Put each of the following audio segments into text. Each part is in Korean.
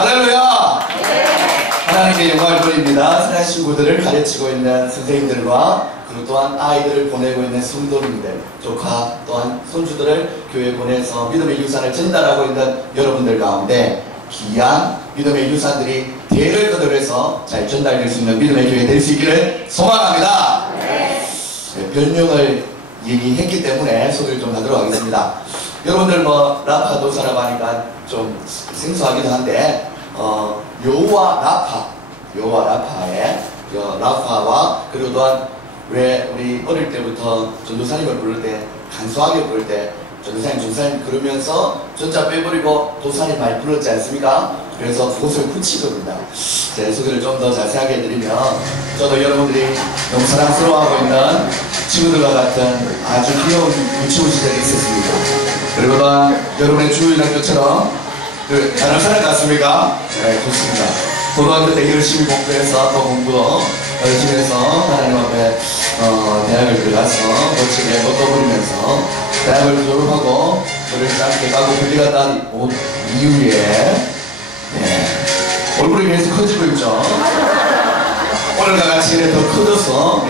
할렐루야! 하나님께 영광을 돌립니다. 선한 친구들을 가르치고 있는 선생님들과 그리고 또한 아이들을 보내고 있는 성도님들, 조카 또한 손주들을 교회에 보내서 믿음의 유산을 전달하고 있는 여러분들 가운데 귀한 믿음의 유산들이 대를 거듭해서 잘 전달될 수 있는 믿음의 교회 될 수 있기를 소망합니다. 별명을 얘기했기 때문에 소개를 좀 하도록 하겠습니다. 여러분들 뭐 라파 도사라고 하니까 좀 생소하기도 한데 요와 라파의 라파와 그리고 또한 왜 우리 어릴 때부터 전도사님을 부를 때 간소하게 부를 때 전도사님 전사님 그러면서 전자 빼버리고 도사님 많이 불렀지 않습니까? 그래서 그것을 붙이겁니다. 제 소개를 좀 더 자세하게 해드리면 저도 여러분들이 너무 사랑스러워하고 있는 친구들과 같은 아주 귀여운 유치원 시절이 있었습니다. 그리고 또한 여러분의 주일학교처럼 다른 사람 같습니까? 네, 좋습니다. 고등학교 때 열심히 공부해서 또 공부 열심히 해서 하나님 앞에 대학을 들어가서 멋지게 로또 부리면서 대학을 졸업하고 저를 짧게 가고 분리가 딴 이후에 얼굴이 계속 커지고 있죠. 오늘과 같이 이래 더 커져서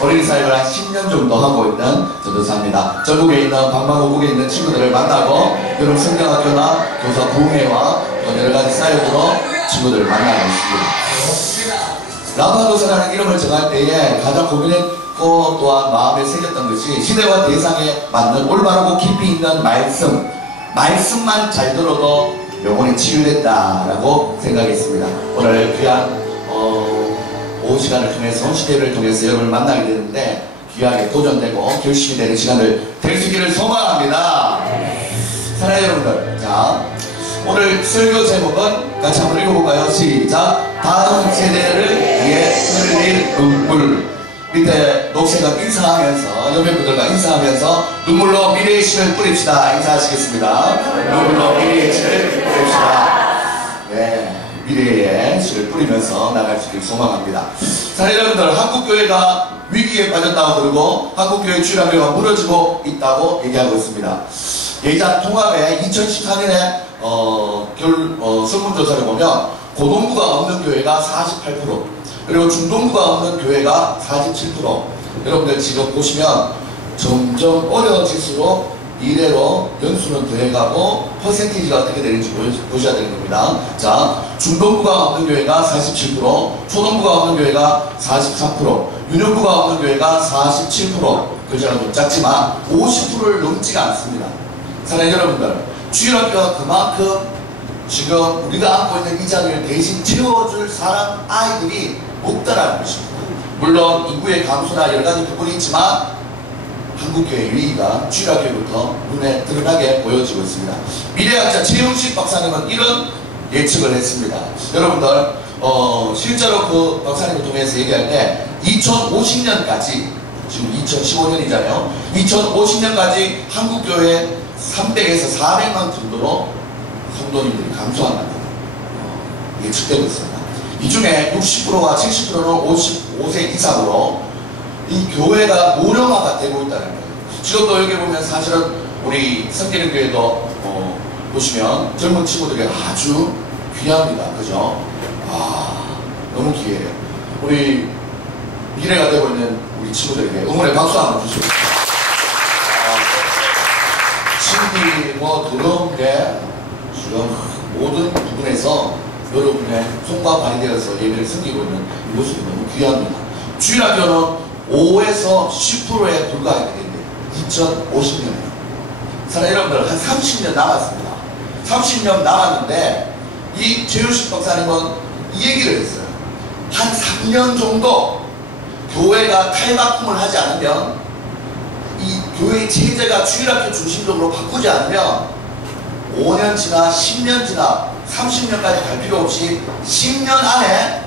어린이 사역을 한 10년 정도 하고 있는 전도사입니다. 전국에 있는 방방곡곡에 있는 친구들을 만나고 여러분 성경학교나 교사 부흥회와 여러가지 사역으로 친구들을 만나고 있습니다. 라파도사라는 이름을 정할 때에 가장 고민했고 또한 마음에 새겼던 것이 시대와 대상에 맞는 올바르고 깊이 있는 말씀만 잘 들어도 영혼이 치유됐다라고 생각했습니다. 오늘 귀한 오후 시간을 통해서 시대를 통해서 여러분을 만나게 되는데 귀하게 도전되고 결심이 되는 시간을 될 수 있기를 소망합니다. 사랑하는 여러분들, 자 오늘 설교 제목은 같이 한번 읽어볼까요? 시작! 다음 세대를 위해 흘릴 눈물. 밑에 녹색과 인사하면서 옆에 분들과 인사하면서 눈물로 미래의 씨를 뿌립시다. 인사하시겠습니다. 눈물로 미래의 씨를 뿌립시다. 네, 미래의 씨를 뿌리면서 나갈 수 있기를 소망합니다. 자, 여러분들, 한국교회가 위기에 빠졌다고 그러고 한국교회 주일학교가 무너지고 있다고 얘기하고 있습니다. 예전 통합에 2014년에 설문조사를 보면 고동부가 없는 교회가 48%, 그리고 중동부가 없는 교회가 47%. 여러분들 지금 보시면 점점 어려워질수록 미래로 연수는 더해가고 퍼센티지가 어떻게 되는지 보셔야 되는 겁니다. 자, 중동부가 없는 교회가 47%, 초동부가 없는 교회가 44%, 유년부가 없는 교회가 47%. 글자가 좀 작지만 50%를 넘지가 않습니다. 사랑하는 여러분들, 주일학교가 그만큼 지금 우리가 안고 있는 이 자리를 대신 채워줄 사람 아이들이 없다라는 것입니다. 물론 인구의 감소나 여러가지 부분이 있지만 한국교회의 위기가 주일학교부터 눈에 드러나게 보여지고 있습니다. 미래학자 최용식 박사님은 이런 예측을 했습니다. 여러분들 실제로 그 박사님을 통해서 얘기할 때 2050년까지, 지금 2015년이잖아요 2050년까지 한국교회 300에서 400만 정도로 성도님들이 감소한다고 예측되고 있습니다. 이 중에 60%와 70%는 55세 이상으로 이 교회가 노령화가 되고 있다는 거예요. 지금도 여기 보면 사실은 우리 성계령교회도 보시면 젊은 친구들이 아주 귀합니다. 그죠? 너무 귀해요. 우리 미래가 되고 있는 우리 친구들에게 응원의 박수 한번 주시죠. 신비 더러운 게 지금 모든 부분에서 여러분의 손과 발이 되어서 예배를 섬기고 있는 이 모습이 너무 귀합니다. 주일학교는 5에서 10%에 불과하게 됩니다. 2050년에. 사랑하는 여러분들, 한 30년 남았습니다. 30년 남았는데 이 최윤식 박사님은 이 얘기를 했어요. 한 3년 정도 교회가 탈바꿈을 하지 않으면, 이 교회 체제가 주일학교 중심적으로 바꾸지 않으면 5년 지나 10년 지나 30년까지 갈 필요 없이 10년 안에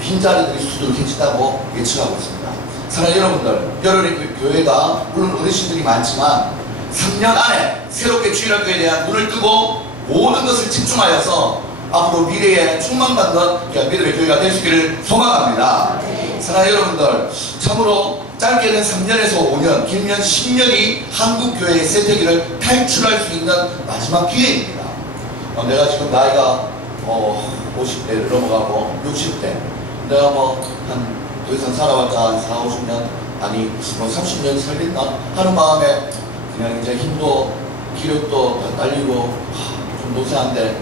빈자리들이 수두룩해진다고 예측하고 있습니다. 사랑하는 여러분들, 여러분의 교회가 물론 어르신들이 많지만 3년 안에 새롭게 주일학교에 대한 눈을 뜨고 모든 것을 집중하여서 앞으로 미래에 충만받는 믿음의 교회가 될 수 있기를 소망합니다. 사랑하는 여러분들, 참으로 짧게는 3년에서 5년, 길면 10년이 한국교회의 세태기를 탈출할 수 있는 마지막 기회입니다. 내가 지금 나이가 50대를 넘어가고 60대, 내가 뭐 한 더 이상 살아봤자 한 4, 50년, 아니 뭐 30년 살겠다 하는 마음에 그냥 이제 힘도 기력도 다 딸리고 좀 노쇠한데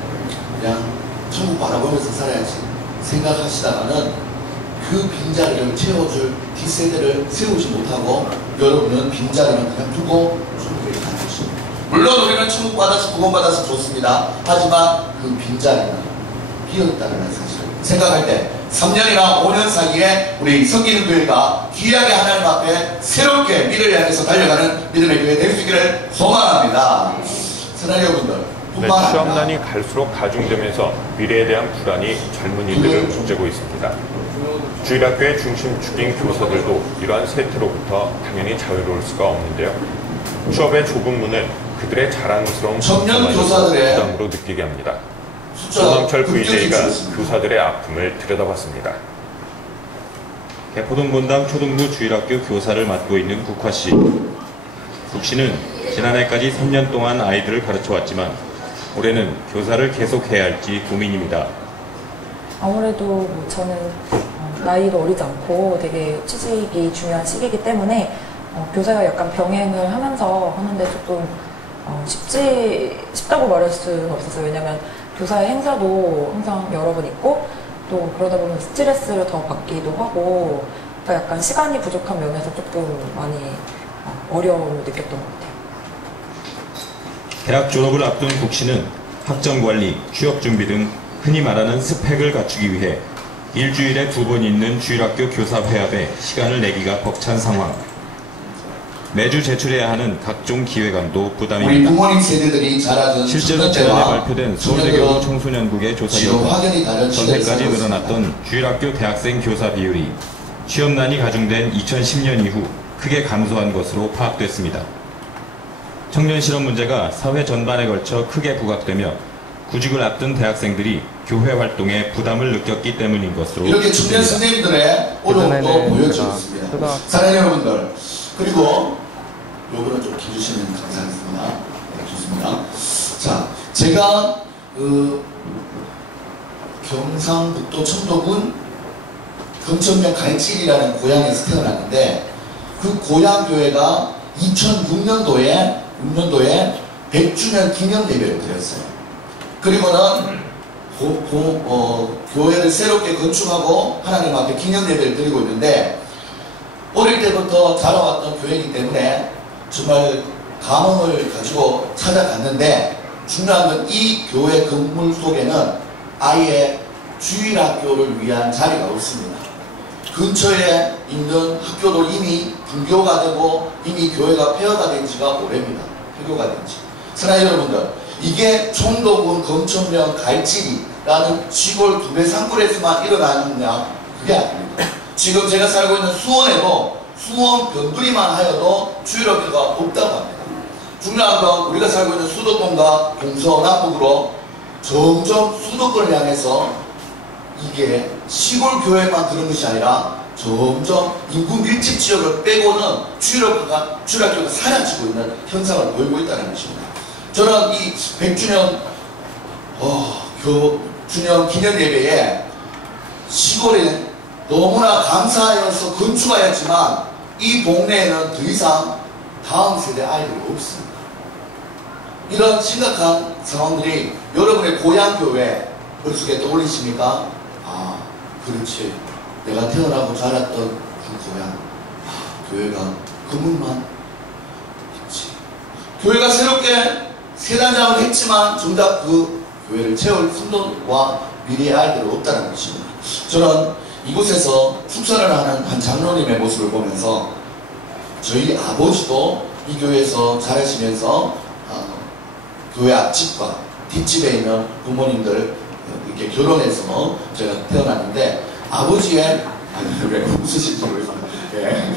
그냥 천국 바라보면서 살아야지 생각하시다가는 그 빈자리를 채워줄 뒷세대를 세우지 못하고 여러분은 빈자리는 그냥 두고 천국에 가는 것입니다. 물론 우리는 천국 받아서 구원받아서 좋습니다. 하지만 그 빈자리는 비어있다는 사실을 생각할 때 3년이나 5년 사이에 우리 섬기는 교회가 귀하게 하나님 앞에 새롭게 미래를 향해서 달려가는 믿음의 교회 될 수 있기를 소망합니다. 사랑하는 여러분들, 뿐만 취업난이 갈수록 가중되면서 미래에 대한 불안이 젊은이들을 북재고 있습니다. 주일학교의 중심축인 교사들도 이러한 세태로부터 당연히 자유로울 수가 없는데요. 취업의 좁은 문을 그들의 자랑스러운 청년 교사들의 부담으로 느끼게 합니다. 조상철 VJ가 교사들의 아픔을 들여다봤습니다. 개포동 본당 초등부 주일학교 교사를 맡고 있는 국화씨. 국씨는 지난해까지 3년 동안 아이들을 가르쳐왔지만 올해는 교사를 계속해야 할지 고민입니다. 아무래도 저는 나이도 어리지 않고 되게 취직이 중요한 시기이기 때문에 교사가 약간 병행을 하면서 하는데 조금 쉽다고 말할 수는 없었어요. 왜냐면 교사의 행사도 항상 여러 번 있고 또 그러다 보면 스트레스를 더 받기도 하고 그러니까 약간 시간이 부족한 면에서 조금 많이 어려움을 느꼈던 것 같아요. 대학 졸업을 앞둔 국씨는 학점관리, 취업준비 등 흔히 말하는 스펙을 갖추기 위해 일주일에 2번 있는 주일학교 교사회합에 시간을 내기가 벅찬 상황. 매주 제출해야 하는 각종 기획안도 부담입니다. 우리 부모님 세대들이 자라준 실제로 지난해 발표된 서울대교구 청소년국의 조사에 따라 전세까지 늘어났던 주일학교 대학생 교사 비율이 취업난이 가중된 2010년 이후 크게 감소한 것으로 파악됐습니다. 청년 실업 문제가 사회 전반에 걸쳐 크게 부각되며 구직을 앞둔 대학생들이 교회 활동에 부담을 느꼈기 때문인 것으로 이렇게 청년 선생님들의 어려움도 보여지고 있습니다. 사랑하는 여러분들, 그리고 요거는 좀 기주시면 감사하겠습니다. 네, 좋습니다. 자, 제가 경상북도 청도군 금천면 갈칠이라는 고향에서 태어났는데 그 고향 교회가 2006년도에 100주년 기념 예배를 드렸어요. 그리고는 교회를 새롭게 건축하고 하나님 앞에 기념 예배를 드리고 있는데 어릴 때부터 자라왔던 교회이기 때문에 정말 감흥을 가지고 찾아갔는데 중요한 건 이 교회 건물 속에는 아예 주일학교를 위한 자리가 없습니다. 근처에 있는 학교도 이미 분교가 되고 이미 교회가 폐허가 된 지가 오래입니다. 폐교가 된 지. 사랑하는 여러분들, 이게 청도군 금천면 갈치리라는 시골 두배 산골에서만 일어나느냐? 그게 아닙니다. 지금 제가 살고 있는 수원에도 수원 변두리만 하여도 주일학교가 없다고 합니다. 중요한 건 우리가 살고 있는 수도권과 동서남북으로 점점 수도권을 향해서 이게 시골 교회만 그런 것이 아니라 점점 인구 밀집 지역을 빼고는 주일학교가 사라지고 있는 현상을 보이고 있다는 것입니다. 저는 이 100주년 주년 기념 예배에 시골에 너무나 감사하여서 건축하였지만 이 동네에는 더 이상 다음 세대 아이들이 없습니다. 이런 심각한 상황들이 여러분의 고향 교회 머릿속에 떠올리십니까? 아, 그렇지. 내가 태어나고 자랐던 그 고향. 교회가 그물만 있지. 교회가 새롭게 세단장을 했지만 정작 그 교회를 채울 fund과 미래의 아이들은 없다는 것입니다. 저는 이곳에서 축사를 하는 한 장로님의 모습을 보면서 저희 아버지도 이 교회에서 자라시면서 교회 앞집과 뒷집에 있는 부모님들 이렇게 결혼해서 제가 태어났는데 아버지의 왜 웃으실지 모르겠습니다. 예.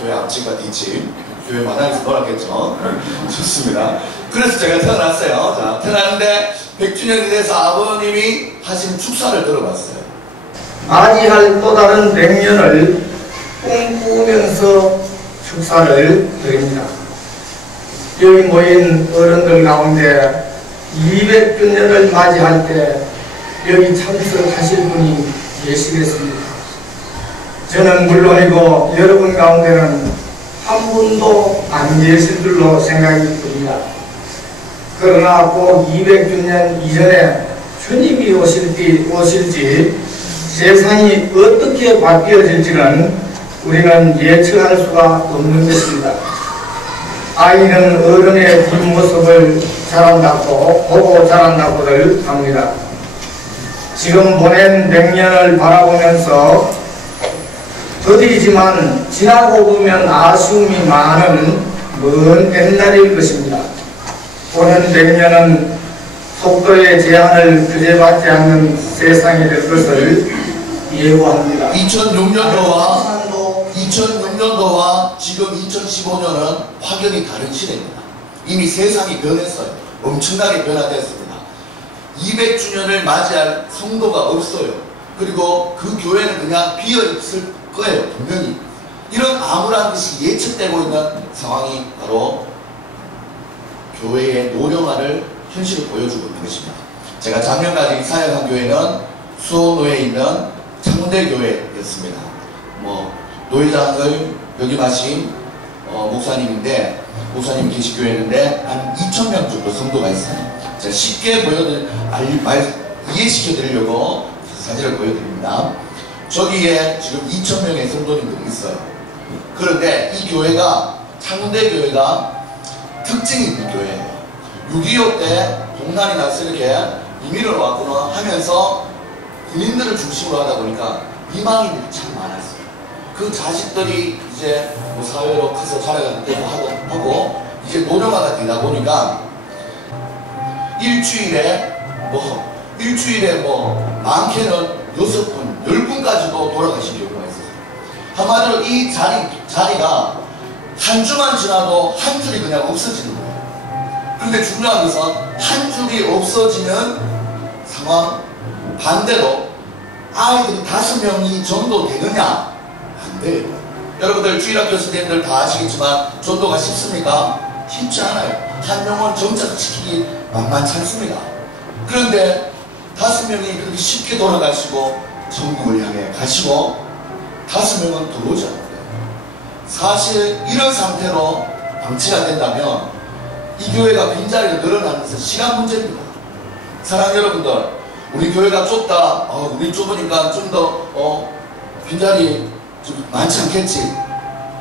교회 앞집과 뒷집 교회 마당에서 놀았겠죠. 좋습니다. 그래서 제가 태어났어요. 자, 태어났는데 100주년이 돼서 아버님이 하신 축사를 들어봤어요. 맞이할 또 다른 100년을 꿈꾸면서 축사를 드립니다. 여기 모인 어른들 가운데 200주년을 맞이할 때 여기 참석하실 분이 계시겠습니다. 저는 물론이고 여러분 가운데는 한 분도 안 계실 줄로 생각이 듭니다. 그러나 꼭 200주년 이전에 주님이 오실지 세상이 어떻게 바뀌어질지는 우리는 예측할 수가 없는 것입니다. 아이는 어른의 뒷모습을 보고 자란다고들 합니다. 지금 보낸 100년을 바라보면서 더디지만 지나고 보면 아쉬움이 많은 먼 옛날일 것입니다. 오는 100년은 속도의 제한을 규제받지 않는 세상이 될 것을 예고합니다. 2006년도와 지금 2015년은 확연히 다른 시대입니다. 이미 세상이 변했어요. 엄청나게 변화됐습니다. 200주년을 맞이할 성도가 없어요. 그리고 그 교회는 그냥 비어있을 거예요. 분명히. 이런 암울한 것이 예측되고 있는 상황이 바로 교회의 노령화를 현실을 보여주고 있는 것입니다. 제가 작년까지 사역한 교회는 수원로에 있는 창대교회였습니다. 노회장을 역임하신 목사님인데, 목사님 계신 교회인데 한 2,000명 정도 성도가 있어요. 제가 쉽게 이해시켜드리려고 사진을 보여드립니다. 저기에 지금 2,000명의 성도님들이 있어요. 그런데 이 교회가, 창대교회가 특징이 있는 교회예요. 6.25 때 동난이 나서 이렇게 이민을 왔구나 하면서 군인들을 중심으로 하다 보니까 이방인들이 참 많았어요. 그 자식들이 이제 사회로 커서 자라가는 때도 하고 이제 노령화가 되다 보니까 일주일에 많게는 6분, 10분까지도 돌아가신 경우가 있었어요. 한마디로 이 자리가 한 주만 지나도 한 줄이 그냥 없어지는 거예요. 그런데 중요한 것은 한 줄이 없어지는 상황, 반대로 아이들이 5명이 정도 되느냐? 안 돼요. 여러분들 주일학교 선생님들 다 아시겠지만 전도가 쉽습니까? 쉽지 않아요. 한 명은 정착시키기 만만치 않습니다. 그런데 5명이 그렇게 쉽게 돌아가시고 천국을 향해 가시고 5명은 들어오지 않아요. 사실 이런 상태로 방치가 된다면 이 교회가 빈자리가 늘어나는 것은 시간 문제입니다. 사랑하는 여러분들, 우리 교회가 좁다, 우리 좁으니까 좀 더 빈자리 좀 많지 않겠지?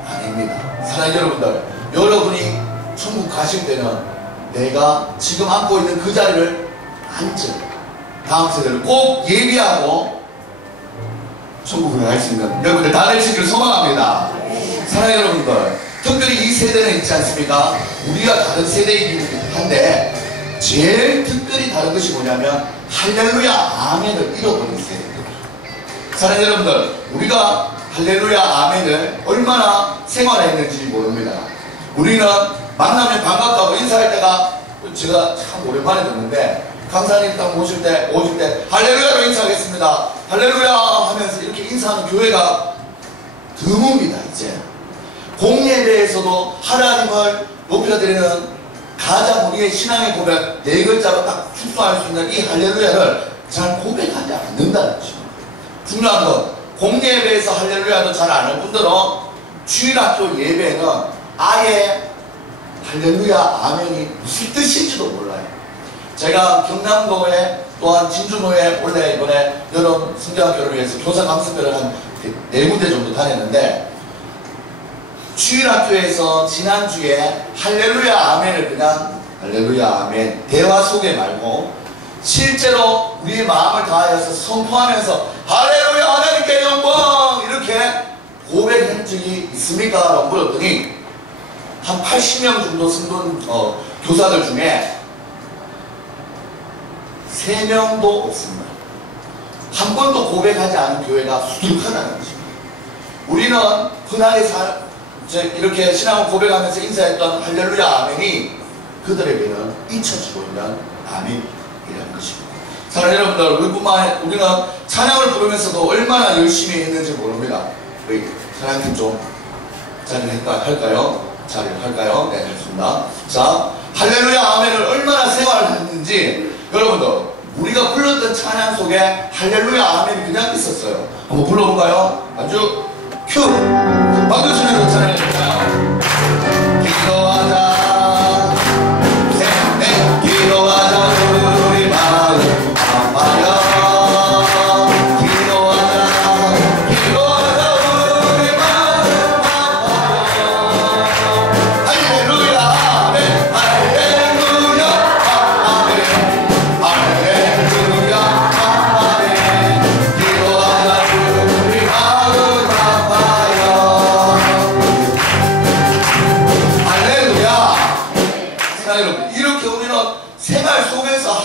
아닙니다. 사랑하는 여러분들, 여러분이 천국 가실 때는 내가 지금 앉고 있는 그 자리를 앉아 다음 세대를 꼭 예비하고 천국을 갈 수 있는 여러분들 다 되시기를 소망합니다. 사랑하는 여러분들, 특별히 이 세대는 있지 않습니까? 우리가 다른 세대이긴 한데 제일 특별히 다른 것이 뭐냐면 할렐루야 아멘을 잃어버린 세대입니다. 사랑하는 여러분들, 우리가 할렐루야 아멘을 얼마나 생활했는지 모릅니다. 우리는 만나면 반갑다고 인사할 때가, 제가 참 오랜만에 듣는데 강사님 딱 오실 때 할렐루야로 인사하겠습니다, 할렐루야 하면서 이렇게 인사하는 교회가 드뭅니다. 이제 공예배에서도 하나님을 높여드리는 가장 우리의 신앙의 고백 4글자로 딱 축소할 수 있는 이 할렐루야를 잘 고백하지 않는다는 것입니다. 중요한 건 공예배에서 할렐루야도 잘 안 할 뿐더러 주일학교 예배는 아예 할렐루야 아멘이 무슨 뜻인지도 몰라요. 제가 경남도에 또한 진주노에 원래 이번에 여름 성경학교를 위해서 교사 강습회를 한 4군데 정도 다녔는데 주일학교에서 지난주에 할렐루야 아멘을 그냥 할렐루야 아멘 대화 속에 말고 실제로 우리의 마음을 다하여서 선포하면서 할렐루야 하나님께 영광 이렇게 고백한 적이 있습니까? 라고 물었더니 한 80명 정도 성도 교사들 중에 3명도 없습니다. 한 번도 고백하지 않은 교회가 수두룩하다는 것입니다. 우리는 흔하게 이렇게 신앙을 고백하면서 인사했던 할렐루야 아멘이 그들에게는 잊혀지고 있는 아멘이라는 것입니다. 사랑하는 여러분들, 우리는 찬양을 부르면서도 얼마나 열심히 했는지 모릅니다. 우리 사랑팀 좀 자리를 할까요? 자리를 할까요? 네, 좋습니다. 자, 할렐루야 아멘을 얼마나 생활했는지 여러분들 우리가 불렀던 찬양 속에 할렐루야 아멘이 그냥 있었어요. 한번 불러볼까요? 아주 큐! 박수 치면서 찬양해볼까요? 기도하자 기도하자 우리 마음 아파요.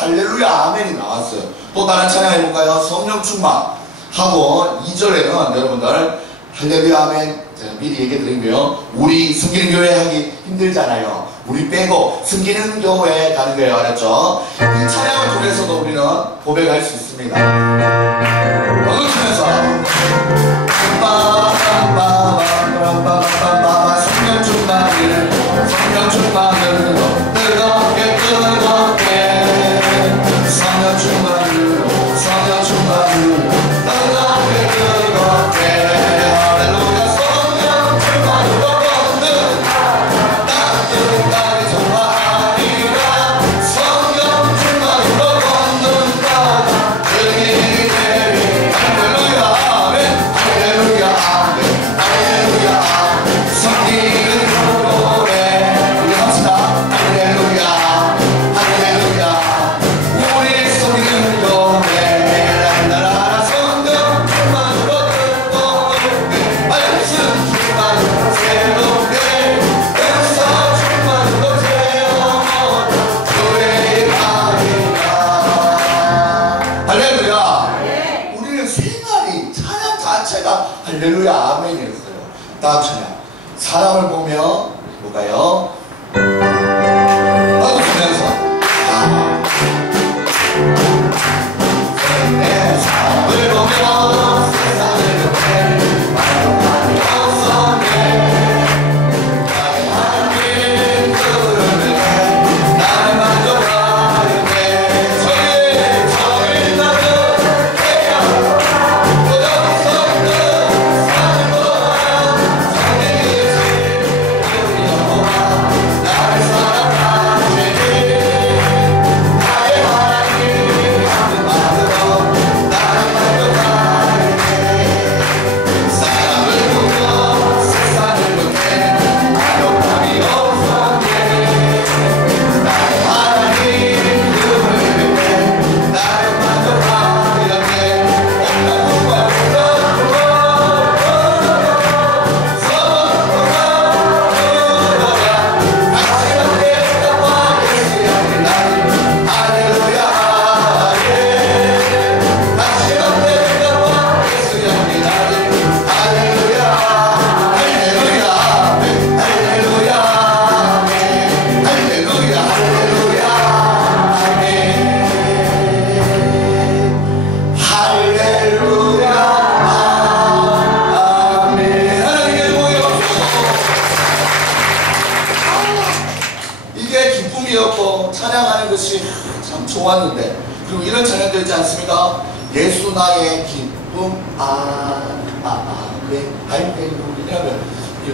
할렐루야 아멘이 나왔어요. 또 다른 찬양 해볼까요? 성령 충만하고 2절에는 여러분들 할렐루야 아멘 제가 미리 얘기 드린게요. 우리 숨기는 교회 하기 힘들잖아요. 우리 빼고 숨기는 교회 가는 거예요. 알았죠? 이 찬양을 통해서도 우리는 고백할 수 있습니다. 먹으면서 성령 충만을 성령 충만을 뜨겁게 성령 충만으로 성령 충만으로 뜨겁게 뜨겁게 할렐루야 성령 충만으로 걷는 따뜻하게 전화하리라 성령 충만으로 걷는다 증인이 되리 할렐루야 아멘 할렐루야 아멘 할렐루야 아멘 섬기는 노래 우리 합시다 할렐루야 할렐루야 할렐루야 아멘이었어요. 다음 찬양 사람을 보며 볼까요? 나도 주면서 내 사람을 보며 세상을 보내 말로 없었네 나의 하나님 그를 해 나를 만족하였네 저일 나는 해야 찬양하는 것이 참 좋았는데 그리고 이런 찬양도 있지 않습니까? 예수 나의 기쁨 네 할렐루야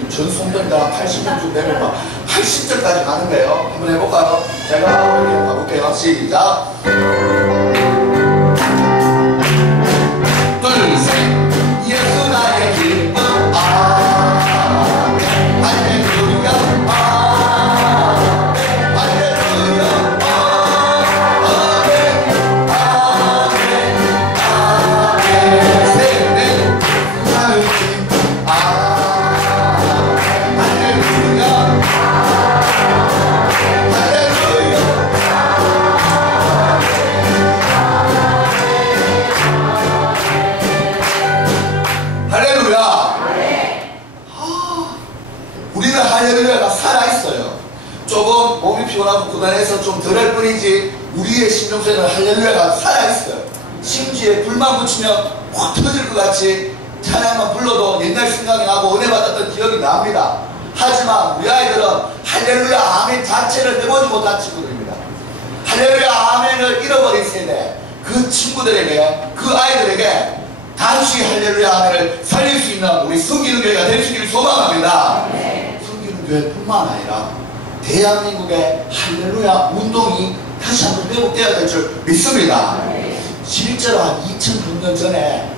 전 성전가 80년 되면 막 80절까지 가는 거예요. 한번 해볼까요? 제가 이렇게 가볼게요. 시작 둘 셋 예수 나의 기쁨 할렐루야 할렐루야가 살아있어요. 조금 몸이 피곤하고 고단해서 좀 덜할 뿐이지 우리의 심령속에는 할렐루야가 살아있어요. 심지에 불만 붙이면 확 터질 것 같이 찬양만 불러도 옛날 생각이 나고 은혜 받았던 기억이 납니다. 하지만 우리 아이들은 할렐루야 아멘 자체를 해보지 못한 친구들입니다. 할렐루야 아멘을 잃어버린 세대, 그 친구들에게, 그 아이들에게 다시 할렐루야 아멘을 살릴 수 있는 우리 섬기는 교회가 될 수 있기를 소망합니다. 섬기는 교회뿐만 아니라 대한민국의 할렐루야 운동이 다시 한번 회복되어야 될 줄 믿습니다. 실제로 한 2006년 전에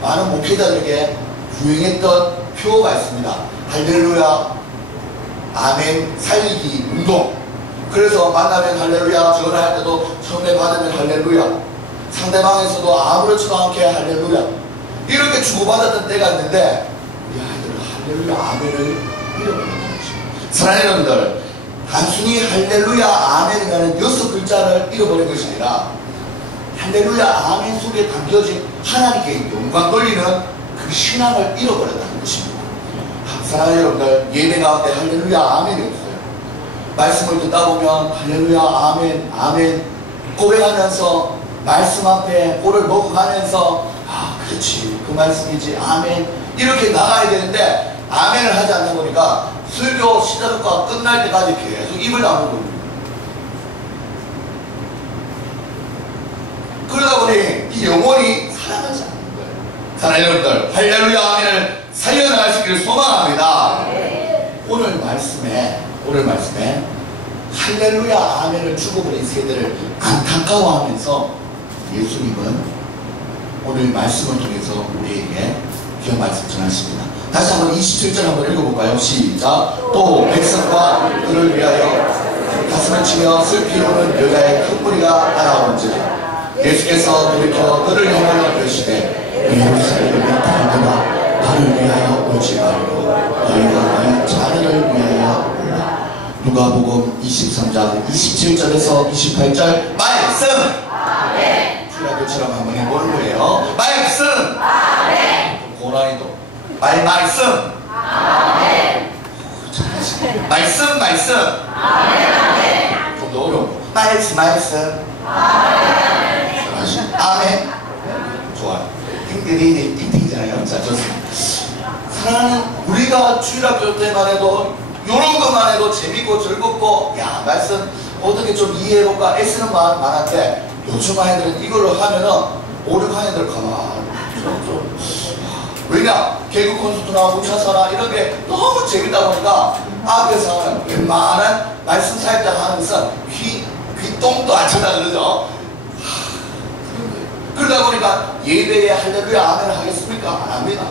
많은 목회자들에게 유행했던 표어가 있습니다. 할렐루야 아멘 살리기 운동. 그래서 만나면 할렐루야, 전화할 때도 처음에 받으면 할렐루야, 상대방에서도 아무렇지도 않게 할렐루야, 이렇게 주고받았던 때가 있는데 우리 아이들은 할렐루야 아멘을 잃어버렸다는 것입니다. 사랑하는 여러분들, 단순히 할렐루야 아멘이라는 6글자를 잃어버린 것이 아니라 할렐루야 아멘 속에 담겨진 하나님께 영광 돌리는 그 신앙을 잃어버렸다는 것입니다. 사랑하는 여러분들, 예배 가운데 할렐루야 아멘이 없어요. 말씀을 듣다 보면 할렐루야 아멘 아멘 고백하면서 말씀 앞에 꼴을 먹어가면서 아 그렇지 그 말씀이지 아멘 이렇게 나가야 되는데 아멘을 하지 않다 보니까 설교 시작과 끝날 때까지 계속 입을 다물고 있는 거예요. 그러다 보니 이 영혼이 살아나지 않는 거예요. 사랑하는 여러분들, 할렐루야 아멘을 살려나갈 수 있기를 소망합니다. 오늘 말씀에 할렐루야 아멘을 죽어버린 세대를 안타까워하면서 예수님은 오늘 말씀을 통해서 우리에게 귀한 말씀 전하십니다. 다시 한번 27절 한번 읽어볼까요? 시작. 또 백성과 그를 위하여 가슴을 치며 슬피 우는 여자의 큰 무리가 따라오는지라 예수께서 돌이켜 그를 향하여 이르시되 예루살렘의 딸들아 나를 위하여 오지 말고 너희가 너희 자녀를 위하여 올라. 누가복음 23장 27절에서 28절 말씀. 주라교처럼 한번 해보는 거예요. 말씀. 고난이도 말씀. 말씀. 좀 더 어려워. 말씀. 아멘. 좋아요. 팅팅이잖아요. 자, 좋습니다. 사랑하는 우리가 주일학교 때만 해도 이런 것만 해도 재밌고 즐겁고 야 말씀 어떻게 좀 이해해볼까 애쓰는 마음 많은데 요즘 아이들은 이걸로 하면은 5, 6학년들 가만히 좀 왜냐 개그 콘서트나 우차사나 이런 게 너무 재밌다 보니까 앞에서 하는 웬만한 말씀 사역자 하는 것은 귀똥도 안 찬다 그러죠. 그러다 보니까 예배에 할렐루야 아멘을 하겠습니까? 안 합니다.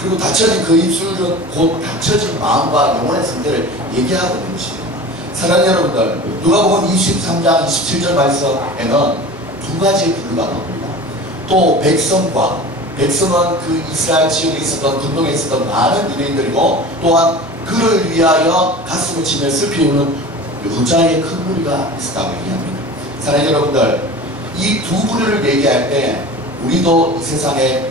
그리고 닫혀진 그 입술은 곧 닫혀진 마음과 영혼의 상태를 얘기하고 있는 것입니다. 사랑하는 여러분들, 누가복음 23장 27절 말씀에는 두 가지의 분류가 나옵니다. 또 백성은 그 이스라엘 지역에 있었던 군동에 있었던 많은 유대인들이고 또한 그를 위하여 가슴을 치며 슬피 우는 여자의 큰 무리가 있었다고 얘기합니다. 사랑하는 여러분들, 이 두 부류를 얘기할 때 우리도 이 세상에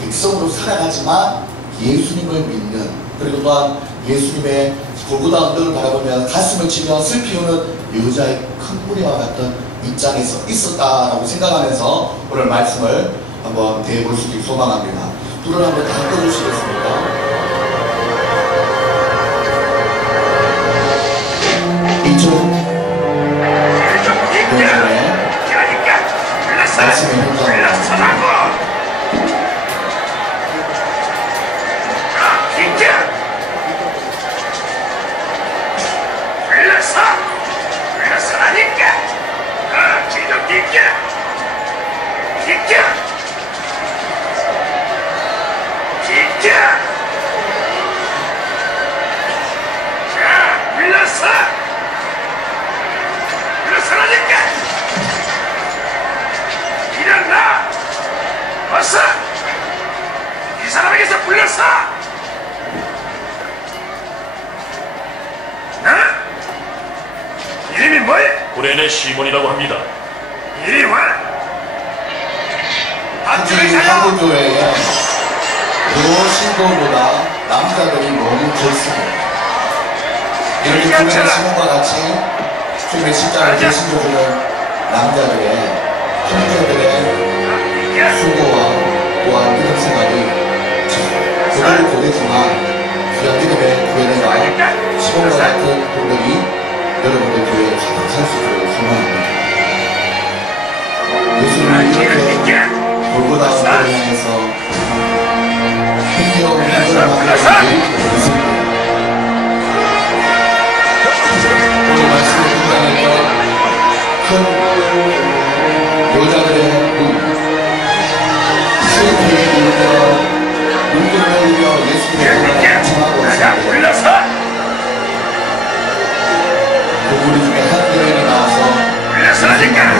백성으로 살아가지만 예수님을 믿는, 그리고 또한 예수님의 골고다 언덕을 바라보며 가슴을 치며 슬피 우는 여자의 큰 무리와 같은 입장에서 있었다라고 생각하면서 오늘 말씀을 한번 대해볼 수 있기를 소망합니다. 불을 한번 다 꺼주시겠습니까? 2000년 전에 말씀의 현장을 이 사람에게서 불렀어! 이름이 뭐야? 구레네 시몬이라고 합니다. 이리 와! 한국의 한국교회에 신도보다 남자들이 너무 좋습니다. 이렇게 구레네 시몬과 같이 주님의 십자가를 대신해주는 남자들의 형제들의 수고와 또한 믿음 생활이 그대로 고되지만 귀한 믿음의 구원의 날 시몬과 같은 분들이 여러분의 교회에 가득할 수 있도록 소망합니다. 예수님은 이렇게 골고다를 향해서 힘겨운 힘을 만나는 일이 있습니다. 오늘 말씀을 듣다니까 큰 여자들의 눈, 슬픔의 눈으로 눈물을 흘리며 예수님의 보좌를 청하고 있습니다. 우리 중에 한 여인이 나와서 말했습니다.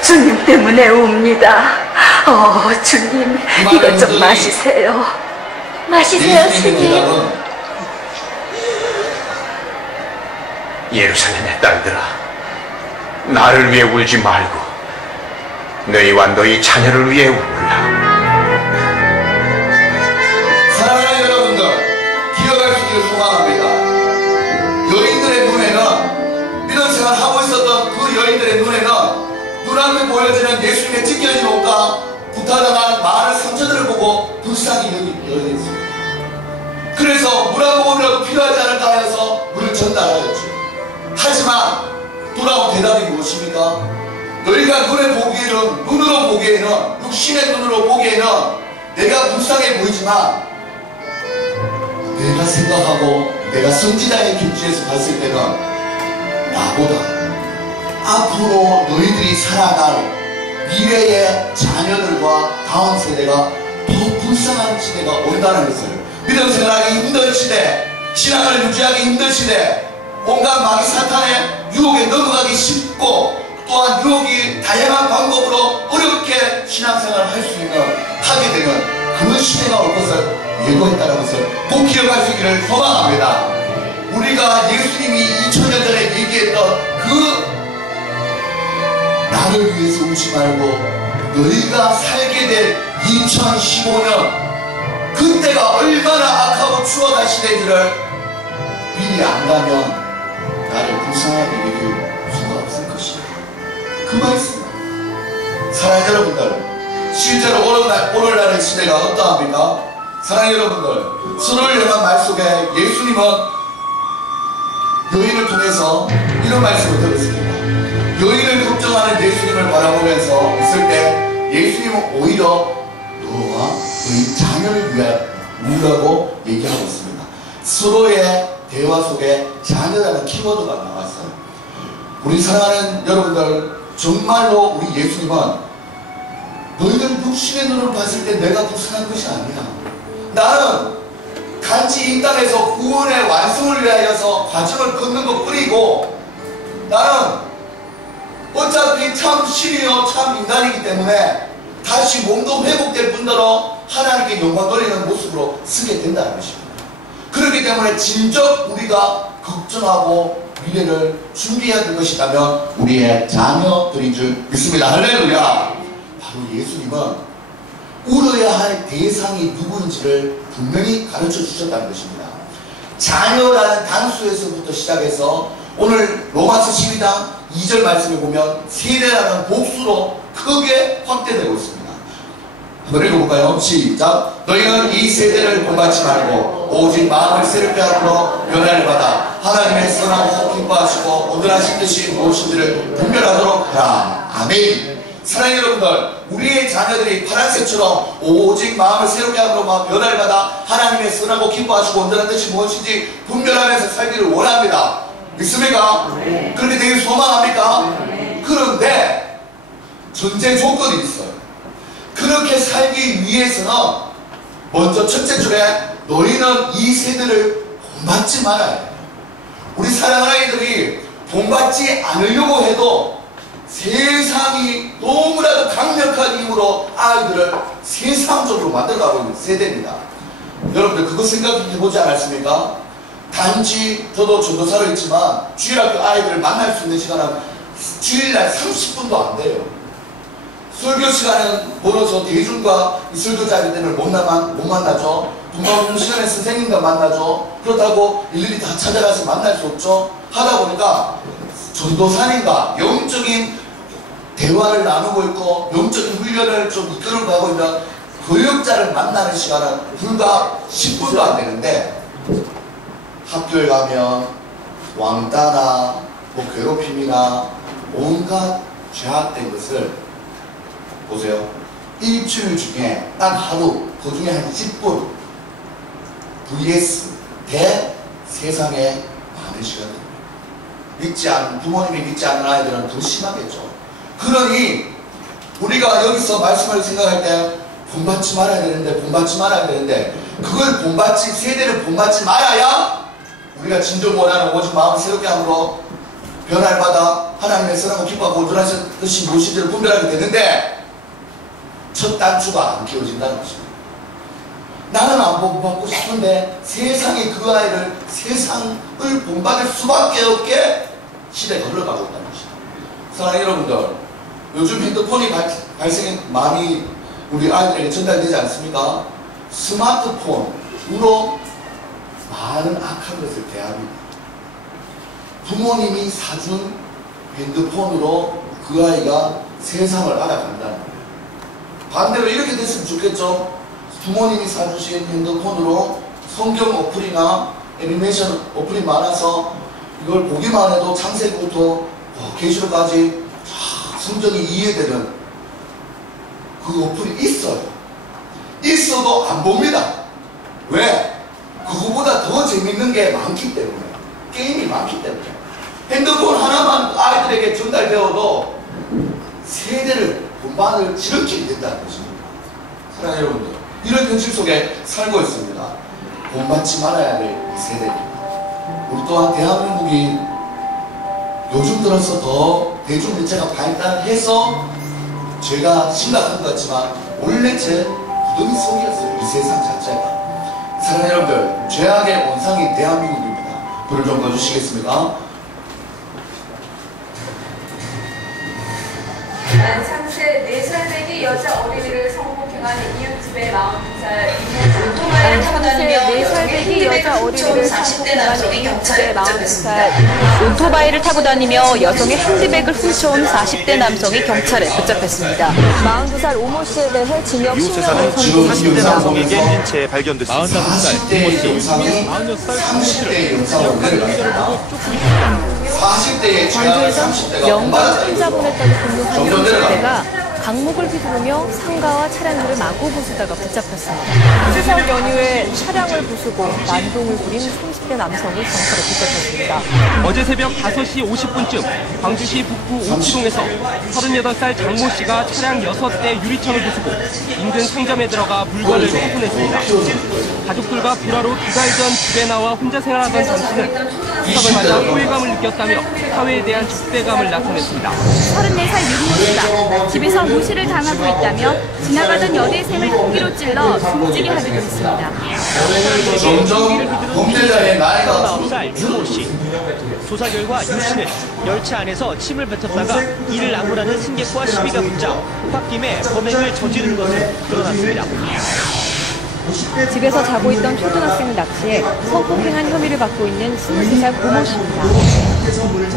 주님 때문에 웁니다. 주님, 이것 좀 마시세요. 마시세요, 주님. 예루살렘의 딸들아, 나를 위해 울지 말고 너희와 너희 자녀를 위해 울라. 사랑하는 여러분들, 기억할 수 있기를 소망합니다. 여인들의 눈에는, 믿음생활 하고 있었던 그 여인들의 눈에는 눈앞에 보여지는 예수님의 찢겨진 옷과 부타당한 많은 상처들을 보고 불쌍히 여겼습니다. 그래서 물 한 모금이라도 필요하지 않을까 하여서 물을 전달하였죠. 하지만 돌아온 대답이 무엇입니까? 너희가 눈으로 보기에는, 육신의 눈으로 보기에는 내가 불쌍해 보이지만 내가 생각하고 내가 선지자의 객지에서 봤을 때는 나보다 앞으로 너희들이 살아갈 미래의 자녀들과 다음 세대가 더 불쌍한 시대가 온다는 것을, 믿음 생활하기 힘든 시대, 신앙을 유지하기 힘든 시대, 온갖 마귀 사탄의 유혹에 넘어가기 쉽고 또한 유혹이 다양한 방법으로 어렵게 신앙생활을 할 수 있는, 하게 되는 그 시대가 올 것을 예고했다는 것을 꼭 기억할 수 있기를 소망합니다. 우리가 예수님이 2000년 전에 얘기했던 그 나를 위해서 울지 말고 너희가 살게 될 2015년, 그때가 얼마나 악하고 추악한 시대인지를 미리 안 가면 나를 불쌍하게 여길 수가 없을 것이다. 그 말씀. 사랑하는 여러분들, 실제로 오늘날의 시대가 어떠합니까? 사랑하는 여러분들, 서로를 향한 말 속에 예수님은 여인을 통해서 이런 말씀을 들었습니다. 여인을 걱정하는 예수님을 바라보면서 있을 때 예수님은 오히려 너와 너희 자녀를 위해 울라고 얘기하고 있습니다. 서로의 대화 속에 자녀라는 키워드가 나왔어요. 우리 사랑하는 여러분들, 정말로 우리 예수님은 너희들 육신의 눈으로 봤을 때 내가 불쌍한 것이 아니야. 나는 단지 이 땅에서 구원의 완성을 위하여서 과정을 걷는 것 뿐이고, 나는 어차피 참 신이요 참 인간이기 때문에 다시 몸도 회복될 뿐더러 하나님께 영광 돌리는 모습으로 쓰게 된다는 것입니다. 그렇기 때문에 진정 우리가 걱정하고 미래를 준비해야 될 것이라면 우리의 자녀들인 줄 믿습니다. 할렐루야. 바로 예수님은 울어야 할 대상이 누구인지를 분명히 가르쳐 주셨다는 것입니다. 자녀라는 단수에서부터 시작해서 오늘 로마서 12장 2절 말씀을 보면 세대라는 복수로 크게 확대되고 있습니다. 한번 읽어볼까요? 시작. 너희는 이 세대를 본받지 말고 오직 마음을 새롭게 함으로 변화를 받아 하나님의 선하고 기뻐하시고 온전하신 뜻이 무엇인지를 분별하도록 하라. 아멘. 사랑하는 여러분들, 우리의 자녀들이 파란색처럼 오직 마음을 새롭게 함으로 변화를 받아 하나님의 선하고 기뻐하시고 온전한 뜻이 무엇인지 분별하면서 살기를 원합니다. 믿습니까? 네. 그렇게 되길 소망합니까? 네. 그런데 전제 조건이 있어요. 그렇게 살기 위해서는 먼저 첫째 줄에 너희는 이 세대를 본받지 말아야 해요. 우리 사랑하는 아이들이 본받지 않으려고 해도 세상이 너무나도 강력한 힘으로 아이들을 세상적으로 만들어가고 있는 세대입니다. 여러분들 그거 생각해보지 않았습니까? 단지 저도 전도사로 있지만 주일학교 아이들을 만날 수 있는 시간은 주일날 30분도 안 돼요. 설교 시간은 멀어서 대중과 이 설교자이기 때문에 못 만나죠. 분명 시간에 선생님과 만나죠. 그렇다고 일일이 다 찾아가서 만날 수 없죠. 하다 보니까 전도사님과 영적인 대화를 나누고 있고 영적인 훈련을 좀 이끌어가고 있는 교육자를 만나는 시간은 불과 10분도 안 되는데 학교에 가면 왕따나 뭐 괴롭힘이나 온갖 죄악된 것을 보세요. 일주일 중에 딱 하루, 그 중에 한 10분 vs 대 세상에 많은 시간입니다. 믿지 않는, 부모님이 믿지 않는 아이들은 더 심하겠죠. 그러니 우리가 여기서 말씀을 생각할 때 본받지 말아야 되는데 그걸 본받지, 세대를 본받지 말아야 우리가 진정 원하는 오직 마음 새롭게 함으로 변화를 받아 하나님의 선하고 기뻐하고 온전하신 뜻이 무엇인지를 분별하게 되는데 첫 단추가 안 끼워진다는 것입니다. 나는 안 본받고 싶은데 세상이 그 아이를 세상을 본받을 수밖에 없게 시대가 흘러가고 있다는 것입니다. 사랑하는 여러분들, 요즘 핸드폰이 발생이 많이 우리 아이들에게 전달되지 않습니까? 스마트폰으로 많은 악한 것을 대합니다. 부모님이 사준 핸드폰으로 그 아이가 세상을 알아간다는 거예요. 반대로 이렇게 됐으면 좋겠죠. 부모님이 사주신 핸드폰으로 성경 어플이나 애니메이션 어플이 많아서 이걸 보기만 해도 창세기부터 계시록까지 성경이 이해되는 그 어플이 있어요. 있어도 안 봅니다. 왜? 그거보다 더 재밌는 게 많기 때문에, 게임이 많기 때문에. 핸드폰 하나만 아이들에게 전달되어도 세대를 본반을 지르게 된다는 것입니다. 사랑하는 여러분들, 이런 현실 속에 살고 있습니다. 본받지 말아야 될 이 세대입니다. 우리 또한 대한민국이 요즘 들어서 더 대중매체가 발달해서 죄가 심각한 것 같지만 원래 제 구덩이 속이었어요. 이 세상 자체가. 사랑하는 여러분들, 죄악의 원상인 대한민국입니다. 불을 좀 꺼주시겠습니까? 상세 4살 되기 여자 어린이를 성폭행한 이웃집의 40살 오토바이를 타고 다니며 4살 되기 여자 어린이를 성폭행한 이웃집의 40살 오토바이를 타고 다니며 여성의 핸드백을 훔쳐온 40대 남성이 경찰에 붙잡혔습니다. 42살 오모 씨에 대해 징역 10년을 선고했습니다. 40대 남성에게 인체에 발견됐습니다. 40대의 영상이 30대의 영상으로 내려갑니다. 40대의 죄악을 30대가 영광 혼자보냈다고 공격하는 20대가 강목을 휘두르며 상가와 차량들을 마구 부수다가 붙잡혔습니다. 추석 연휴에 차량을 부수고 난동을 부린 30대 남성이 경찰에 붙잡혔습니다. 어제 새벽 5시 50분쯤 광주시 북구 오치동에서 38살 장모 씨가 차량 6대 유리창을 부수고 인근 상점에 들어가 물건을 훼손했습니다. 가족들과 불화로 2달 전 집에 나와 혼자 생활하던 장 씨는 추석을 맞아 후회감을 느꼈다며 사회에 대한 적대감을 나타냈습니다. 34살 윤모 씨가 집에서 무시를 당하고 있다며 지나가던 여대생을 흉기로 찔러 숨지게 하기도 했습니다. 점점 범죄자의 나이가 39살 윤모 씨. 조사 결과 윤 씨는 열차 안에서 침을 뱉었다가 이를 나무라는 승객과 시비가 붙자 홧김에 범행을 저지른 것으로 드러났습니다. 집에서 자고 있던 초등학생을 납치해 성폭행한 혐의를 받고 있는 23살 고모 씨입니다.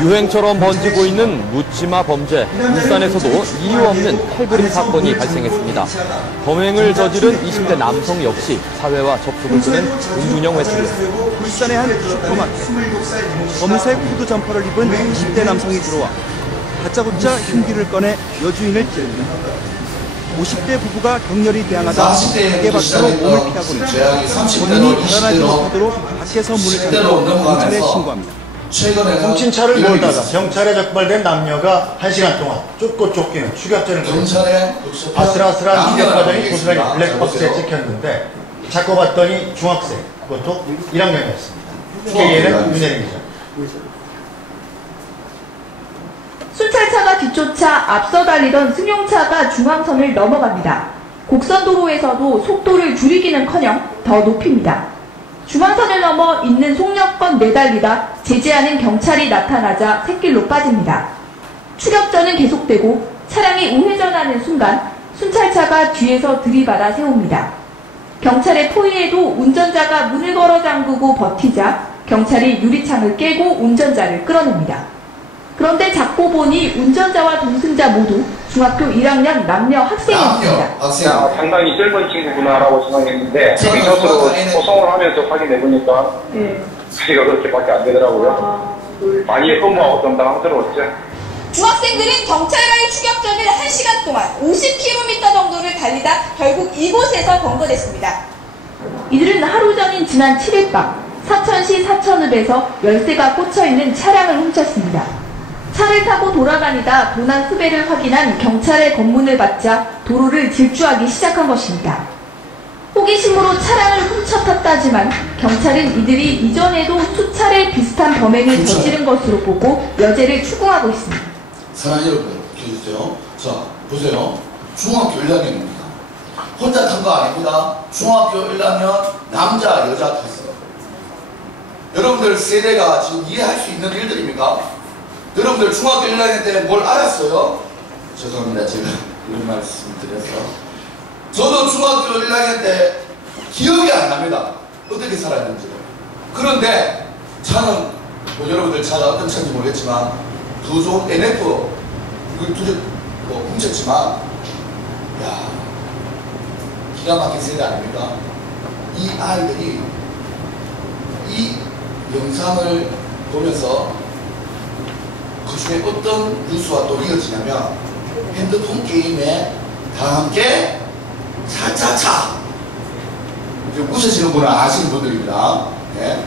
유행처럼 번지고 있는 묻지마 범죄. 울산에서도 이유 없는 칼부림 사건이 발생했습니다. 범행을 저지른 20대 남성 역시 사회와 접촉을 끊은 은둔형 외출이었습니다. 울산의 한 슈퍼마켓. 검은색 후드 점퍼를 입은 20대 남성이 들어와 다짜고짜 흉기를 꺼내 여주인을 찌릅니다. 50대 부부가 격렬히 대항하다 가게 밖으로 몸을 피하고 있습니다. 본인이 달아나지 못하도록 밖에서 문을 잠그고 경찰에 신고합니다. 훔친 차를 몰다가 경찰에 적발된 남녀가 1시간 동안 쫓고 쫓기는 추격전을 벌였습니다. 아슬아슬한 추격 과정이 고스란히 블랙박스에 찍혔는데 찾고 봤더니 중학생, 그것도 1학년이었습니다. KBN은 윤혜림 기자. 순찰차가 뒤쫓아 앞서 달리던 승용차가 중앙선을 넘어갑니다. 곡선도로에서도 속도를 줄이기는커녕 더 높입니다. 중앙선을 넘어 있는 속력껏 내달리다 제지하는 경찰이 나타나자 샛길로 빠집니다. 추격전은 계속되고 차량이 우회전하는 순간 순찰차가 뒤에서 들이받아 세웁니다. 경찰의 포위에도 운전자가 문을 걸어 잠그고 버티자 경찰이 유리창을 깨고 운전자를 끌어냅니다. 그런데 잡고 보니 운전자와 동승자 모두 중학교 1학년 남녀 학생이었습니다. 상당히 젊은 친구구나라고 생각했는데 스스로 소송을 하면서 확인해보니까 자기가 그렇게밖에 안 되더라고요. 많이 허무하고 좀 당황스러웠죠. 중학생들은 경찰과의 추격전을 1시간 동안 50km 정도를 달리다 결국 이곳에서 검거됐습니다. 이들은 하루 전인 지난 7일 밤 사천시 사천읍에서 열쇠가 꽂혀있는 차량을 훔쳤습니다. 차를 타고 돌아다니다 도난 수배를 확인한 경찰의 검문을 받자 도로를 질주하기 시작한 것입니다. 호기심으로 차량을 훔쳐 탔다지만 경찰은 이들이 이전에도 수차례 비슷한 범행을 저지른 것으로 보고 여죄를 추궁하고 있습니다. 사랑하는 여러분, 기억해주세요. 자, 보세요. 중학교 1학년입니다. 혼자 탄 거 아닙니다. 중학교 1학년 남자, 여자 탔어요. 여러분들 세대가 지금 이해할 수 있는 일들입니까? 여러분들 중학교 1학년 때 뭘 알았어요? 죄송합니다. 제가 이런 말씀 드려서. 저도 중학교 1학년 때 기억이 안 납니다. 어떻게 살았는지를. 그런데 차는 뭐 여러분들 차가 어떤 차인지 모르겠지만 두 좋은 NF 두대 훔쳤지만 야 기가 막힌 세대 아닙니까? 이 아이들이 이 영상을 보면서 그 중에 어떤 뉴스와 또 이어지냐면 핸드폰 게임에 다 함께 차차차 웃으시는 분은 아시는 분들입니다. 네.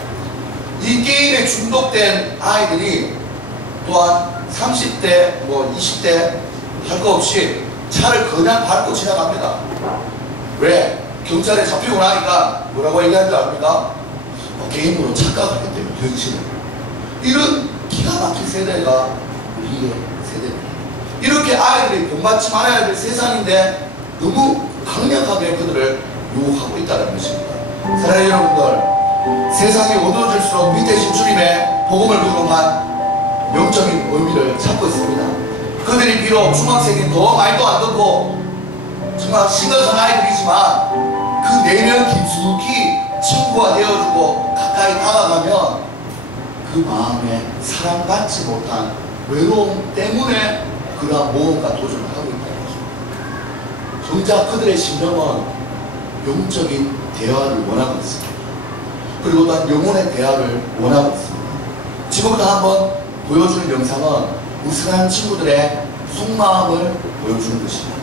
이 게임에 중독된 아이들이 또한 30대, 20대 할 거 없이 차를 그냥 밟고 지나갑니다. 왜? 경찰에 잡히고 나니까 뭐라고 얘기하는 줄 압니까? 게임으로 착각을 했대요. 변신을. 이런 기가 막힌 세대가 우리의 세대입니다. 이렇게 아이들이 본받지 말아야 될 세상인데 너무 강력하게 그들을 유혹하고 있다는 것입니다. 사랑하는 여러분들, 세상이 어두워질수록 밑에 주님의 복음을 부름한 영적인 의미를 찾고 있습니다. 그들이 비록 중학생이 더 말도 안 듣고 정말 심각한 아이들이지만 그 내면 깊숙이 친구가 되어주고 가까이 다가가면 그 마음에 사랑받지 못한 외로움 때문에 그러한 모험과 도전을 하고 있다는 것입니다. 정작 그들의 심령은 영적인 대화를 원하고 있습니다. 그리고 또한 영혼의 대화를 원하고 있습니다. 지금부터 한번 보여주는 영상은 우승한 친구들의 속마음을 보여주는 것입니다.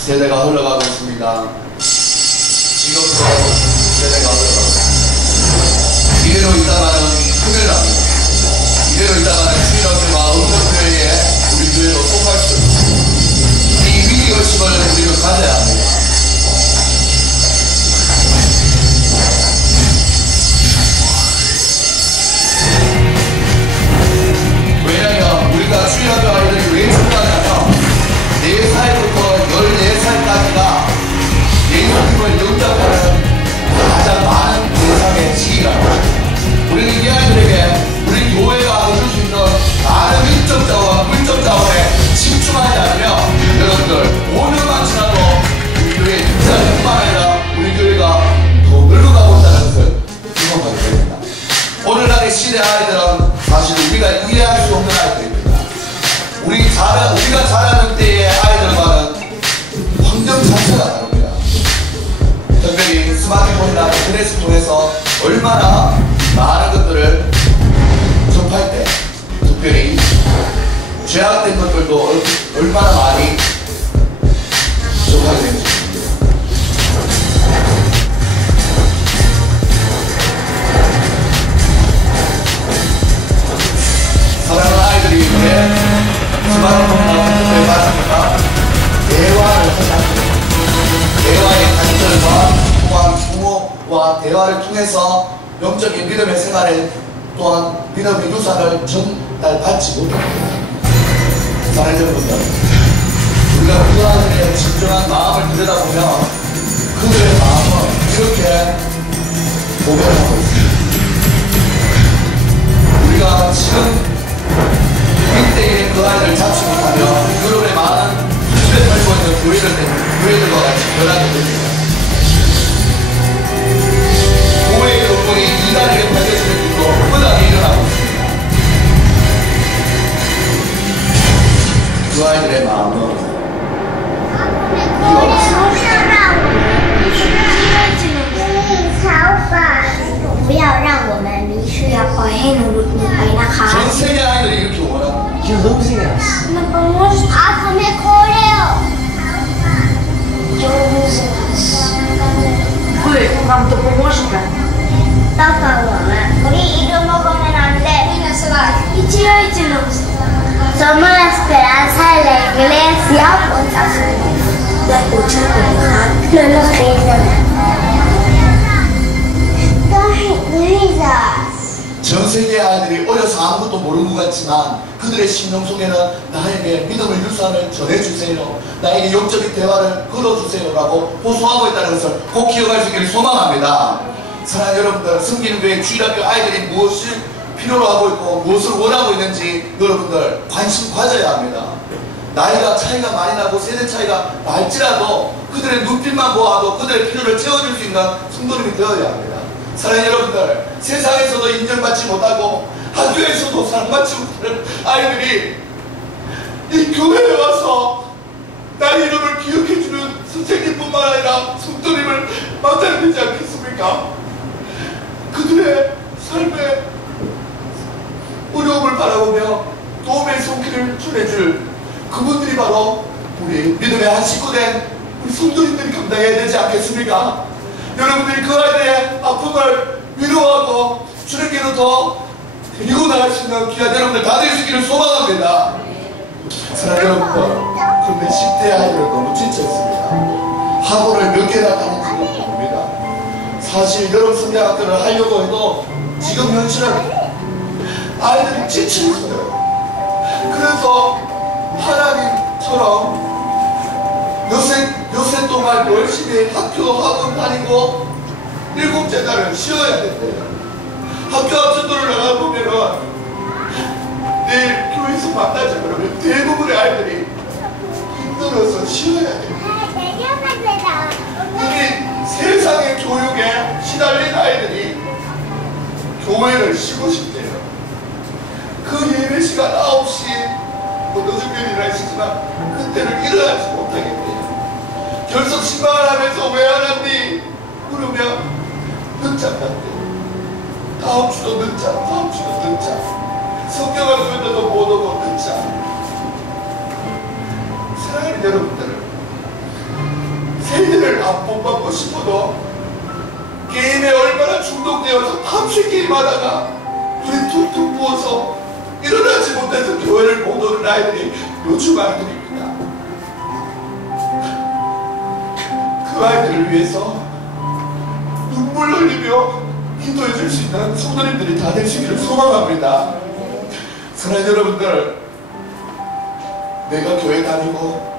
세대가 흘러가고 있습니다. 지금부터 세대가 흘러가고 있습니다. 이대로 있다가는 큰일 납니다. 이대로 있다가는 주인어들과 응급교회에 우리 교회도 속할 수 있습니다. 이 위기의식을 우리가 가져야 합니다. 왜냐면 우리가 주일학교 아이들이 왜 중요하냐면 4살부터 14살까지가 예수님을 영접하는 가장 많은 대상의 시기랍니다. 우리는 이 아이들에게 우리 교회가 해줄 수 있는 많은 인적 자원, 물적 자원에 집중하지 않으면 여러분들 5년만 지나도 우리 교회의 등산뿐만 아니라 우리 교회가 더 늙어가고 있다는 것을 경험하게 됩니다. 오늘날의 시대 아이들은 사실 우리가 이해할 수 없는 아이들입니다. 우리가 자라는 때의 아이들과는 환경 자체가 다릅니다. 특별히 스마트폰이나 인터넷을 통해서 얼마나 많은 것들을 접할 때, 특별히 죄악된 것들도 얼마나 많이 접하게 되는지. 사랑하는 아이들이 왜 스마트폰이나 컴퓨터에 빠집니까? 대화를 한다. 대화의 단절과 또한 부모와 대화를 통해서 영적인 믿음의 생활에 또한 믿음의 유산을 전달받지 못합니다. 사랑하는 여러분들, 우리가 그 아이들의 진정한 마음을 들여다보면 그들의 마음은 이렇게 고백하고 있습니다. 우리가 지금 빅데이의 그 아이를 잡지 못하면 유럽의 많은 수집에 살고 있는 교회들과 같이 변하게 됩니다. 교회의 여건이 이단에게 밝혀지는 일도 끝난 вам допоможете? 우리 이거 먹으면 안 돼. Y somos la esperanza de la iglesia. No nos 전 세계 아이들이 어려서 아무것도 모르는 것 같지만 그들의 심령 속에는 나에게 믿음을 유산을 전해주세요, 나에게 영적인 대화를 걸어주세요 라고 호소하고 있다는 것을 꼭 기억할 수 있기를 소망합니다. 사랑하는 여러분들, 섬기는 교회 주일학교 아이들이 무엇을 필요로 하고 있고 무엇을 원하고 있는지 여러분들 관심 가져야 합니다. 나이가 차이가 많이 나고 세대 차이가 날지라도 그들의 눈빛만 보아도 그들의 필요를 채워줄 수 있는 성도님이 되어야 합니다. 사랑하는 여러분들, 세상에서도 인정받지 못하고 학교에서도 사랑받지 못하는 아이들이 이 교회에 와서 나의 이름을 기억해주는 선생님뿐만 아니라 성도님을 만나야 되지 않겠습니까? 그들의 삶의 어려움을 바라보며 도움의 손길을 전해줄 그분들이 바로 우리 믿음의 한 식구된 우리 성도님들이 감당해야 되지 않겠습니까? 여러분들이 그 아이들의 아픔을 위로하고 주님께로 더 데리고 나갈 수 있는 귀한 여러분들 다 될 수 있기를 소망합니다. 사랑하는 여러분들, 그런데 10대 아이들은 너무 지쳤습니다. 학원을 몇 개나 다니는지도 모릅니다. 사실 여러분 성대학교를 하려고 해도 지금 현실은 아이들이 지쳐있어요. 그래서 하나님처럼 요새 동안 열심히 학교 학원 다니고 7째 달을 쉬어야 된대요. 학교 앞전도를 나가보면은 내일 교회에서 만나자 그러면 대부분의 아이들이 힘들어서 쉬어야 돼요. 이미 세상의 교육에 시달린 아이들이 교회를 쉬고 싶대요. 그 예배 시간 9시 늦은편이 일하시지만 그때는 일어나지 못하겠대요. 결석 신방을 하면서 왜 안 왔니? 그러면 늦잠 났대요. 다음 주도 늦잠, 다음 주도 늦잠. 성경을 보면서도 못 오고 늦잠. 사랑하는 여러분들, 세대를 안 본받고 싶어도 게임에 얼마나 중독되어서 밤새 게임하다가 눈이 툭툭 부어서 일어나지 못해서 교회를 못 오는 아이들이 요즘 아이들입니다. 그 아이들을 위해서 눈물 흘리며 기도해 줄 수 있는 성도님들이 다 되시기를 소망합니다. 사랑하는 여러분들, 내가 교회 다니고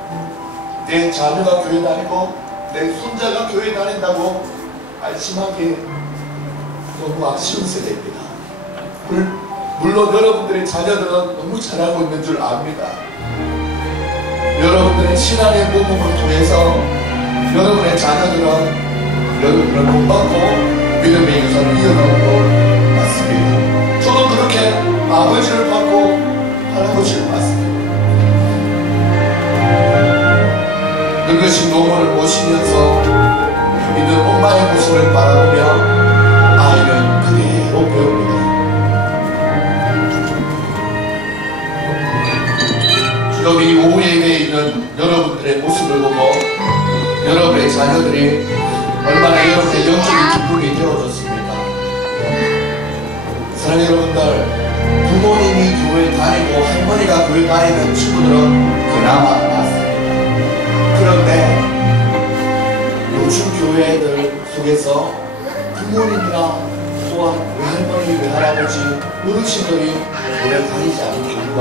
내 자녀가 교회 다니고 내 손자가 교회 다닌다고 안심하기 너무 아쉬운 세대입니다. 물론 여러분들의 자녀들은 너무 잘하고 있는 줄 압니다. 여러분들의 신앙의 모범을 통해서 여러분의 자녀들은 여러분을 본받고 믿음의 유산을 이어가는 것 같습니다. 저도 그렇게 아버지를 받고 할아버지를 봤습니다. 늙으신 노모를 모시면서 믿는 엄마의 모습을 바라보며 아이는 그대로 배웁니다. 여기 오후 예배에 있는 여러분들의 모습을 보고 여러분의 자녀들이 얼마나 여러분의 영적인 기쁨이 되어줬습니까? 사랑하는 여러분들, 부모님이 교회 다니고 할머니가 교회 다니는 친구들은 그나마 낫습니다. 그런데 요즘 교회들 속에서 부모님이나 또한 외할머니, 외할아버지, 어르신들이 교회 다니지 않는 경우가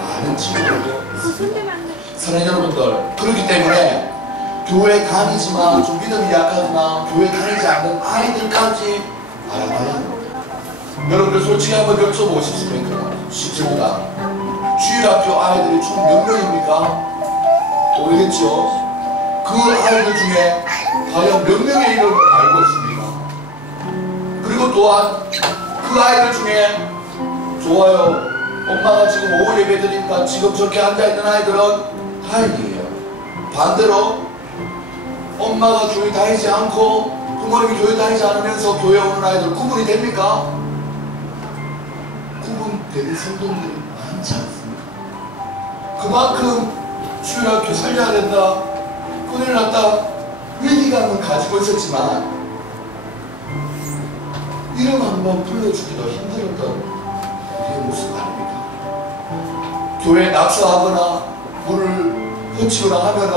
많은 친구들도 있습니다. 사랑하는 여러분들, 그렇기 때문에 교회 다니지만 좀 믿음이 약하거나 교회 다니지 않는 아이들까지 알아봐야 합니다. 여러분들 솔직히 한번 여쭤보십니까? 쉽습니다. 주일학교 아이들이 총 몇 명입니까? 모르겠죠? 그 아이들 중에 과연 몇 명의 이름을 알고 있습니까? 그리고 또한 그 아이들 중에 좋아요, 엄마가 지금 오후 예배 드리니까 지금 저렇게 앉아있는 아이들은 다행이에요. 반대로 엄마가 교회 다니지 않고 부모님이 교회 다니지 않으면서 교회 오는 아이들 구분이 됩니까? 구분되는 성도들이 많지 않습니다. 그만큼 주일학교 살려야 된다, 큰일 났다, 위기감은 가지고 있었지만 이름 한번 불러주기도 힘들었던 우리의 모습 아닙니까? 교회 낙서하거나 물을 훔치거나 하면은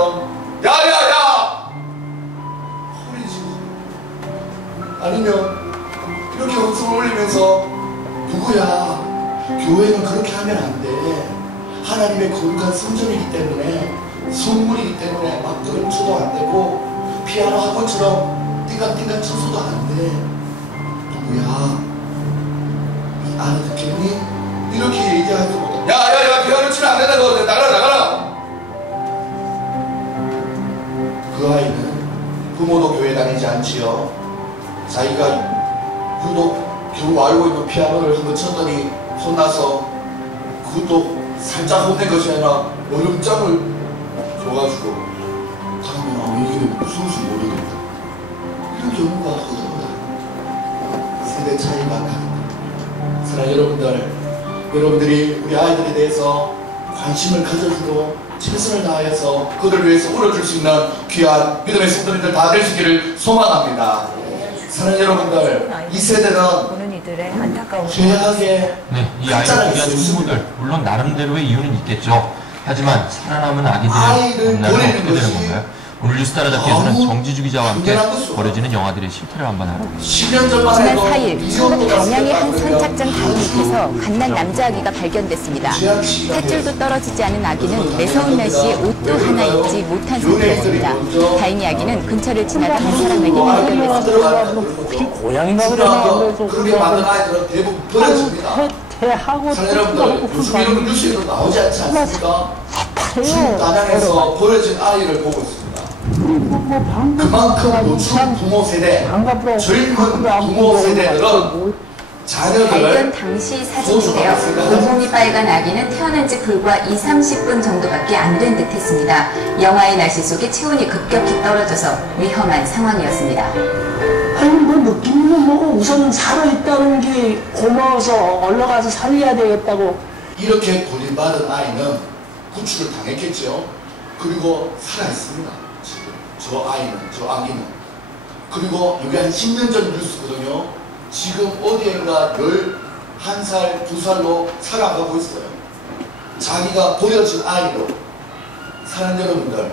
야야야! 소리 지르고 아니면 이렇게 음성을 올리면서 누구야? 교회는 그렇게 하면 안 돼. 하나님의 거룩한 성전이기 때문에 성물이기 때문에 막 그림쳐도 안 되고 피아노 학원처럼 띵강띵강 쳐서도 안 돼. 누구야? 이 알아듣겠니? 이렇게 얘기할 때보다 야야야 피아노 치면 안 된다. 너 나가라. 그 아이는 부모도 교회 다니지 않지요. 자기가 유독 겨우 알고 있는 피아노를 한번 쳤더니 혼나서 그것도 살짝 혼낸 것이 아니라 얼음장을 줘가지고 다음에 이게 무슨 모르겠다. 이런 경우가 허다하다. 세대 차이가 다릅니다. 사랑하는 여러분들, 여러분들이 우리 아이들에 대해서 관심을 가져주고 최선을 다해서 그들을 위해서 울어줄 수 있는 귀한 믿음의 성도님들 다 되시기를 소망합니다. 사랑하는 여러분들, 이 세대는 죄악의 이 아이를 위한 충고들, 물론 나름대로의 이유는 있겠죠. 하지만 살아남은 아기들의 만남은 어떻게 되는 건가요? 오늘 뉴스타라잡기에서는 정지주 기자와 함께 벌어지는 영화들의 실태를 한번 알아보겠습니다. 지난 4일 충북 단양의 한 선착장 바위 밑에서 갓난 남자 아기가 발견됐습니다. 탯줄도 떨어지지 않은 아기는 매서운 날씨에 옷도 하나 입지 못한 상태였습니다. 다행히 아기는 근처를 지나던 한 사람에게 발견됐습니다. 혹시 고양이나 그러나 그렇게 만든 아이들은 대부분 버려집니다. 여러분들 요즘 이런 뉴스에도 나오지 않지 않습니까? 지금 단양에서 버려진 아이를 보고 있습니다. 그만큼 노출 부모 세대, 젊은 부모 세대들은 자녀들을 발견 당시 사진인데요. 온몸이 빨간 아기는 태어난 지 불과 20-30분 정도밖에 안 된 듯했습니다. 영하의 날씨 속에 체온이 급격히 떨어져서 위험한 상황이었습니다. 아니 뭐 느낌은 뭐고 우선 살아있다는 게 고마워서 올라가서 살려야 되겠다고. 이렇게 버림받은 아이는 구출을 당했겠죠. 그리고 살아있습니다. 지금 저 아이는, 저 아기는. 그리고 이게 한 10년 전 뉴스거든요. 지금 어디엔가 11살, 2살로 살아가고 있어요. 자기가 버려진 아이로. 사랑하는 여러분들,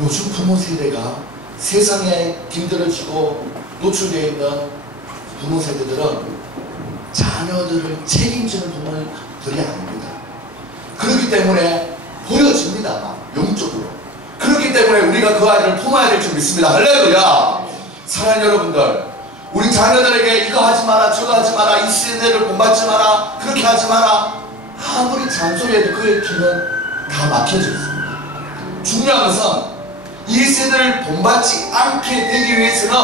요즘 부모 세대가 세상에 힘들어지고 노출되어 있는 부모 세대들은 자녀들을 책임지는 부모들이 아닙니다. 그렇기 때문에 버려집니다. 영적으로. 그렇기 때문에 우리가 그 아이를 품어야 될 줄 믿습니다. 할렐루야. 사랑하는 여러분들, 우리 자녀들에게 이거 하지 마라, 저거 하지 마라, 이 세대를 본받지 마라, 그렇게 하지 마라. 아무리 잔소리해도 그의 귀는 다 막혀져 있습니다. 중요한 것은 이 세대를 본받지 않게 되기 위해서는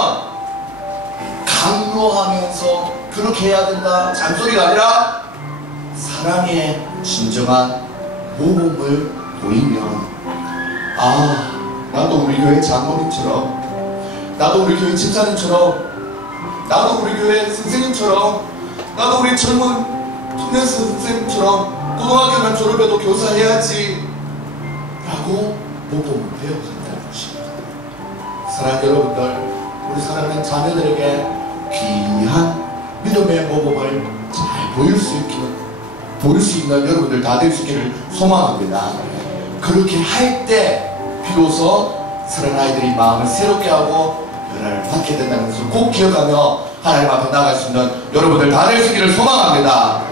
강요하면서 그렇게 해야 된다, 잔소리가 아니라 사랑의 진정한 모범을 보이면, 아, 나도 우리 교회 장로님처럼, 나도 우리 교회 집사님처럼, 나도 우리 교회 선생님처럼, 나도 우리 젊은 청년 선생님처럼 고등학교만 졸업해도 교사해야지 라고 모범을 배워간다는 것입니다. 사랑하는 여러분들, 우리 사랑하는 자녀들에게 귀한 믿음의 모범을 잘 보일 수 있는 여러분들 다 될 수 있기를 소망합니다. 그렇게 할 때 비로소 사랑하는 아이들이 마음을 새롭게 하고 변화를 받게 된다는 것을 꼭 기억하며 하나님 앞에 나갈 수 있는 여러분들 다 될 수 있기를 소망합니다.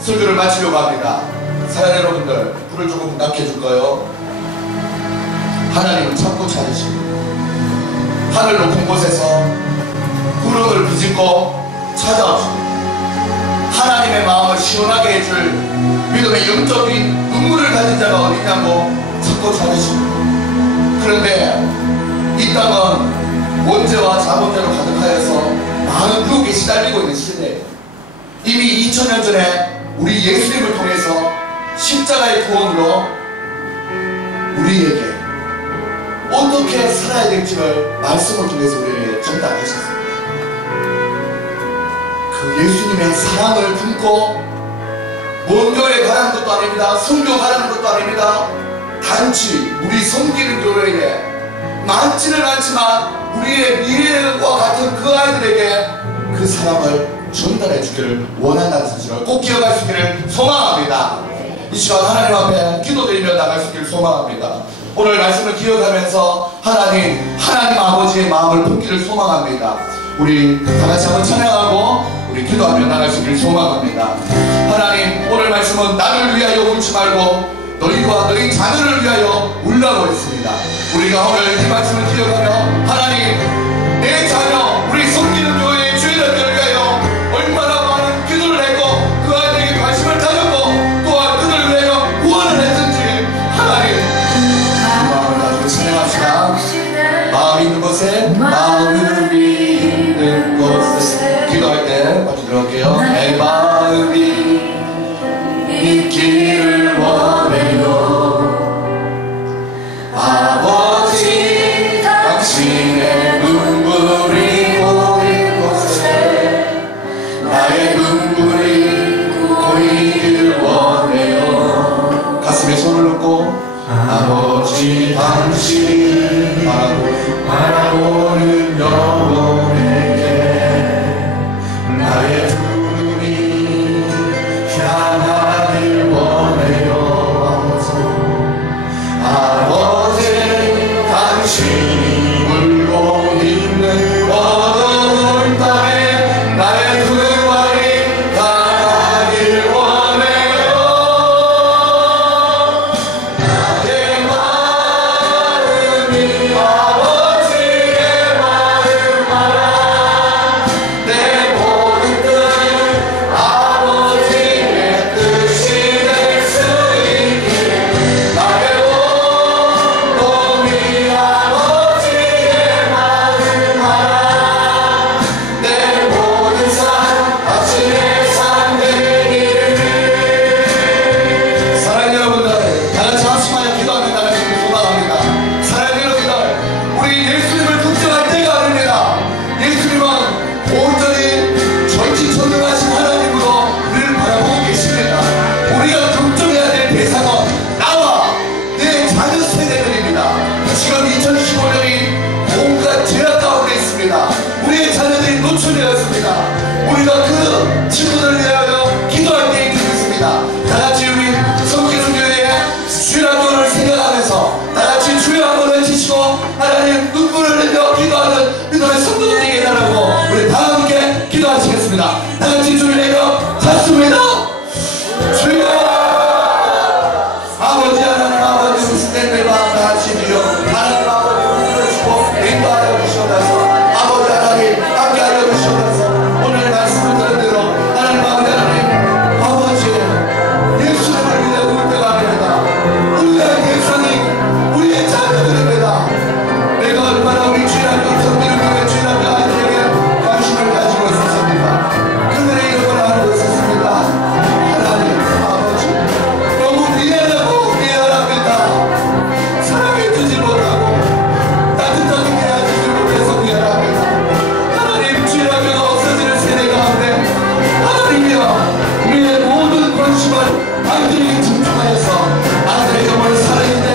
설교를 마치려고 합니다. 사랑하는 여러분들, 불을 조금 낮게줄까요? 하나님을 찾고 찾으시고 하늘 높은 곳에서 구름을 비집고 찾아오시고 하나님의 마음을 시원하게 해줄 믿음의 영적인 눈물을 가진 자가 어디 있냐고 찾고 찾으시고, 그런데 이 땅은 원죄와 자본죄로 가득하여서 많은 유혹에 시달리고 있는 시대예요. 이미 2000년 전에 우리 예수님을 통해서 십자가의 구원으로 우리에게 어떻게 살아야 될지를 말씀을 통해서 우리에게 전달하셨습니다. 그 예수님의 사랑을 품고 먼 교회 가라는 것도 아닙니다. 선교 가라는 것도 아닙니다. 단지 우리 섬기는 교회에 많지는 않지만 우리의 미래와 같은 그 그 아이들에게 그 사랑을 전달해 주기를 원한다는 사실을 꼭 기억할 수 있기를 소망합니다. 이 시간 하나님 앞에 기도드리며 나갈 수 있기를 소망합니다. 오늘 말씀을 기억하면서 하나님 아버지의 마음을 품기를 소망합니다. 우리 다같이 한번 찬양하고 우리 기도하며 나갈 수 있기를 소망합니다. 하나님, 오늘 말씀은 나를 위하여 울지 말고 너희와 너희 자녀를 위하여 울라고 했습니다. 우리가 오늘 이 말씀을 기억하며 하나님, 내 자녀, 우리 섬기는 교회의 주일학교를 위하여 얼마나 많은 기도를 했고 그 아이들에게 관심을 가졌고 또한 그들을 위하여 구원을 했는지 하나님, 그 마음을 가지고 진행합시다. 마음 있는 곳에, 마음을 있는 곳에 기도할 때 같이 들어갈게요. 내 마음이 있기를 원해요. 아버지, 당신의 눈물이 고인 곳에 나의 눈물이 고이길 원해요. 가슴에 손을 얹고 아버지, 당신이 바라보는 영혼에게 나의 눈이 향하길 원해요. 아버지, 당신이 울고 있는 어두운 땅에 나의 두 발이 닿길 원해요. 나의 마음이 아버지의 마음 알아. 내 모든 뜻 아버지의 뜻이 될 수 있기를. 나의 온몸이 아버지의 마음 알아. 내 모든 삶 당신의 삶 되기를. 사랑하는 여러분들, 다같이 합심하여 기도하며 나갈 수 있기를 소망합니다. 사랑하는 여러분들, 우리 예수님을 걱정할 때가 아닙니다. 예수님은 온전히 전지전능하신 하나님으로 우리를 바라보고 계십니다. 우리가 걱정해야 될 대상은 나와 내 자녀 세대들입니다. 지금 2015년이 온갖 죄악 가운데 있습니다. 우리의 자녀들이 노출되어 있습니다. 우리가 그 친구들을 위하여 기도할 때에 있습니다. 다같이 우리 섬기는 교회의 주일학교를 생각하면서 다같이 주여 한번 외치시고 하나님 눈물을 흘려 기도하는 믿음의 성도들 되게 해달라고 우리 다 함께 기도하시겠습니다. 다같이 주를 내려 찾습니다. 주여, 아버지 하나님, 아버지 우리 팬들과 다같이 주여 하나님 아버지 불러주시고 인도하여 주시옵소서. 아버지 하나님 함께하여 주시옵소서. 오늘 말씀을 들은 대로 하나님 아버지 하나님, 아버지 예수님을 위해 울 때가 아닙니다. 우리의 대상이 우리의 자녀들입니다. 내가 얼마나 우리 주일학교 섬기는 교회 주일학교 아이들에게 관심을 가지고 있었습니까? 그들의 이름을 알고 있었습니다. 하나님 아버지, 너무 미안하고 미안합니다. 사랑해주지 못하고 따뜻하게 대해주지 못해서 미안합니다. 하나님, 주일학교가 없어지는 세대 가운데 하나님이여, 우리의 모든 관심을 아이들에게 집중하여서 아이들의 영혼을 살아있는데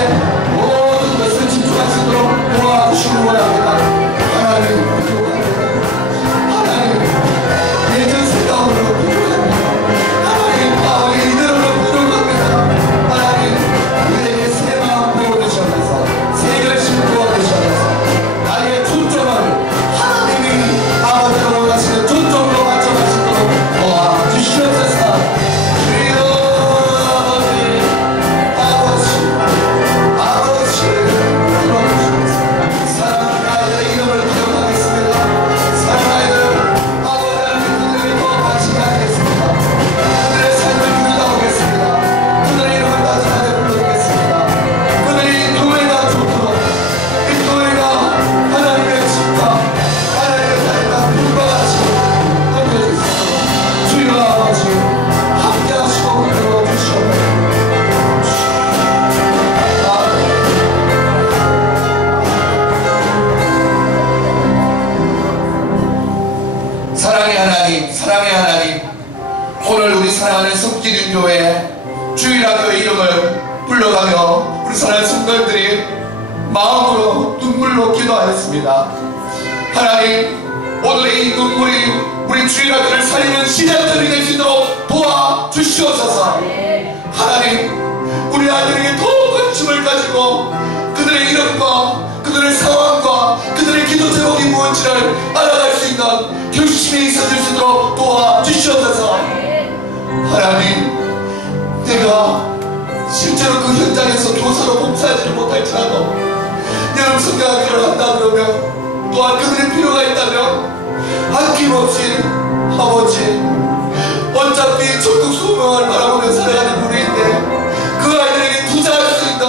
모든 것을 집중할 수 있도록 도와주시기 원합니다. 하나님, 하나님, 예전 생각으로 부족합니다. 하나님, 마음이 이대로는 부족합니다. 하나님, 우리에게 새 마음 부어주셔서 새 결심 부어주셔서 나의 초점을 하나님이 아버지가 원하시는 초점으로 맞춰가시도록 도와주시옵소서. 주여, 아버지, 불러주시옵소서. 사랑하는 아이들의 이름을 기억하겠습니다. 사랑하는 아이들, 아버지를 그들에게 더 같이 가겠습니다. 그들의 삶을 기도하겠습니다. 그들의 이름을 따뜻하게 불러주겠습니다. 그들이 교회가 좋도록, 이 교회가 하나님의 집과 하나님의 자리가 불과 같이 던져질 수 있도록 주여 아버지 함께 하시고 불러주시옵소서. 사랑의 하나님, 사랑의 하나님, 오늘 우리 사랑하는 섬기는 교회 주일학교의 이름을 불러가며 우리 사랑하는 성도들이 마음으로 눈물로 기도하였습니다. 하나님, 오늘의 이 눈물이 우리 주일학교를 살리는 시작점이 될 수 있도록 도와주시옵소서. 하나님, 우리 아이들에게 더 관심을 가지고 그들의 이름과 그들의 상황과 그들의 기도 제목이 무엇인지를 알아갈 수 있는 결심이 있어질 수 있도록 도와주시옵소서. 하나님, 내가 실제로 그 현장에서 교사로 봉사하지를 못할지라도 여름 성경학교를 한다 그러면 또한 그들의 필요가 있다면 아낌없이 아버지, 어차피 전국 소명을 바라보며 살아가는 우리인데 그 아이들에게 투자할 수 있는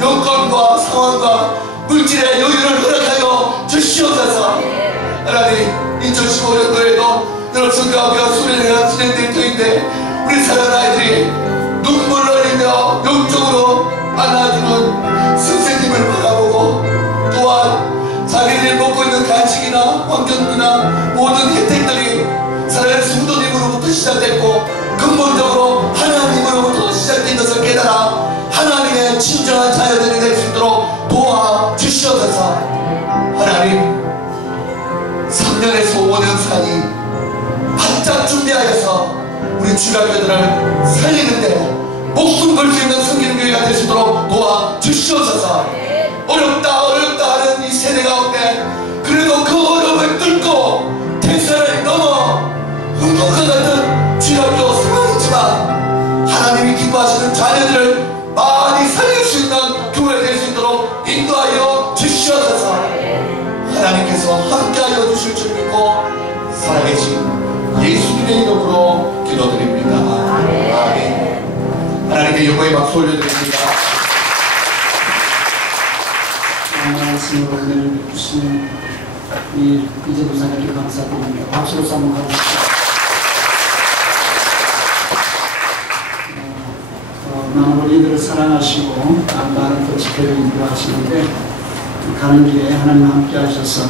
여건과 상황과 물질의 여유를 허락하여 주시옵소서. 하나님, 2015년도에도 여름 성경학교가 수련회가 진행될 터인데 우리 사랑하는 아이들이 눈물을 흘리며 영적으로 안아주는 선생님을 바라보고 또한 자기들이 먹고 있는 간식이나 환경이나 모든 혜택들이 사랑하는 성도님으로부터 시작됐고 근본적으로 하나님으로부터 시작된 것을 깨달아 하나님의 진정한 자녀들이 될 수 있도록 도와주시옵소서. 하나님, 3년에서 5년 사이 바짝 준비하여서 우리 주일학교들을 살리는데 목숨 걸 수 있는 성기능교회가 될 수 있도록 도와주시옵소서. 어렵다 하는 이 세대 가운데 그래도 그 어려움을 뚫고 대선을 넘어 흥국과 같은 주일학교 상황이지만 하나님이 기뻐하시는 자녀들을 많이 살릴 수 있는 교회가 될 수 있도록 인도하여 주시옵소서. 하나님께서 함께하여 주실 줄 믿고 살아계신 예수님의 이름으로 기도드립니다. 아멘. 하나님께 영광의 박수 올려드립니다. 말씀으로 은혜를 베푸시는 이 이재 부사님께 감사드립니다. 박수로 한번 가보시죠. 많은 우리들을 사랑하시고 많은 또 집회를 인도하시는데 가는 길에 하나님 함께 하셔서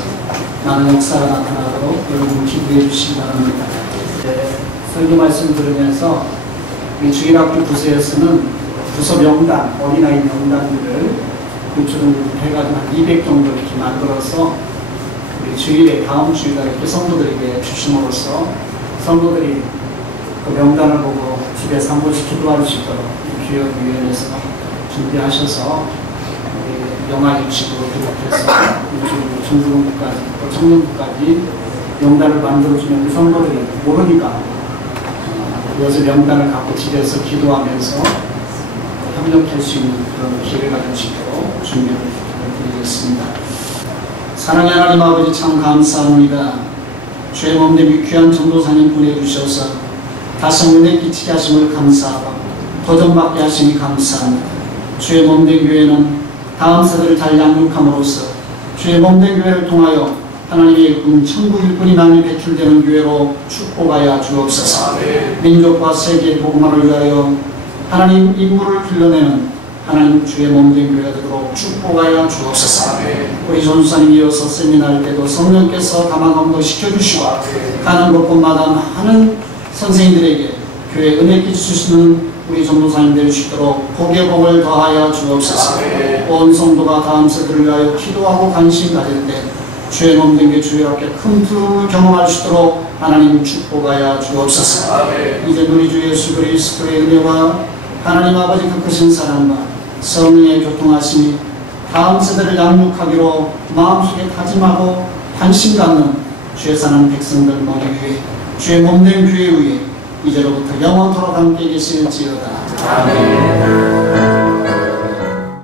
많은 역사가 나타나도록 여러분 기도해 주시기 바랍니다. 설교 말씀 들으면서 우리 주일학교 부서에서는 부서 명단, 어린아이 명단들을 구출을 해가지고 한 200 정도 이렇게 만들어서 우리 주일에 다음 주일날 이렇게 성도들에게 주심으로써 성도들이 그 명단을 보고 집에서 한 번씩 기도할 수 있도록 교육위원회에서 준비하셔서 영아 유치부로 비롯해서 중등부까지 또 청년부까지 명단을 만들어주면 성도들이 모르니까 여기서 명단을 갖고 집에서 기도하면서 협력할 수 있는 그런 기회가 될 수 있도록 준비를 드리겠습니다. 사랑의 하나님 아버지, 참 감사합니다. 주의 몸된 귀한 전도사님 보내주셔서 다시 은혜 끼치게 하심을 감사하고 도전받게 하심이 감사합니다. 주의 몸된 교회는 다음 세대를 잘 양육함으로써 주의 몸된 교회를 통하여 하나님의 천국 일꾼이 많이 배출되는 교회로 축복하여 주옵소서. 민족과 세계의 복음화를 위하여 하나님 인물을 불러내는 하나님 주의 몸된 교회가 되도록 축복하여 주옵소서. 우리 전수사님 이어서 세미나할 때도 성령께서 가망감도 시켜주시고 가는 곳곳마다 많은 선생님들에게 교회 은혜 끼치시는 우리 전도사님 될 수 있도록 복의 복을 더하여 주옵소서. 온 성도가 다음 세대를 위하여 기도하고 관심 가질 때 주의 몸된 게 주의롭게 큰 부름을 경험할 수 있도록 하나님 축복하여 주옵소서. 이제 우리 주 예수 그리스도의 은혜와 하나님 아버지 그 크신 사랑과 성령의 교통하심이 다음 세대를 양육하기로 마음속에 다짐하고 관심 갖는 주의 사는 백성들 머리 위에 주의 몸된 교회 위에 이제로부터 영원토록 함께 계실지어다. 아멘.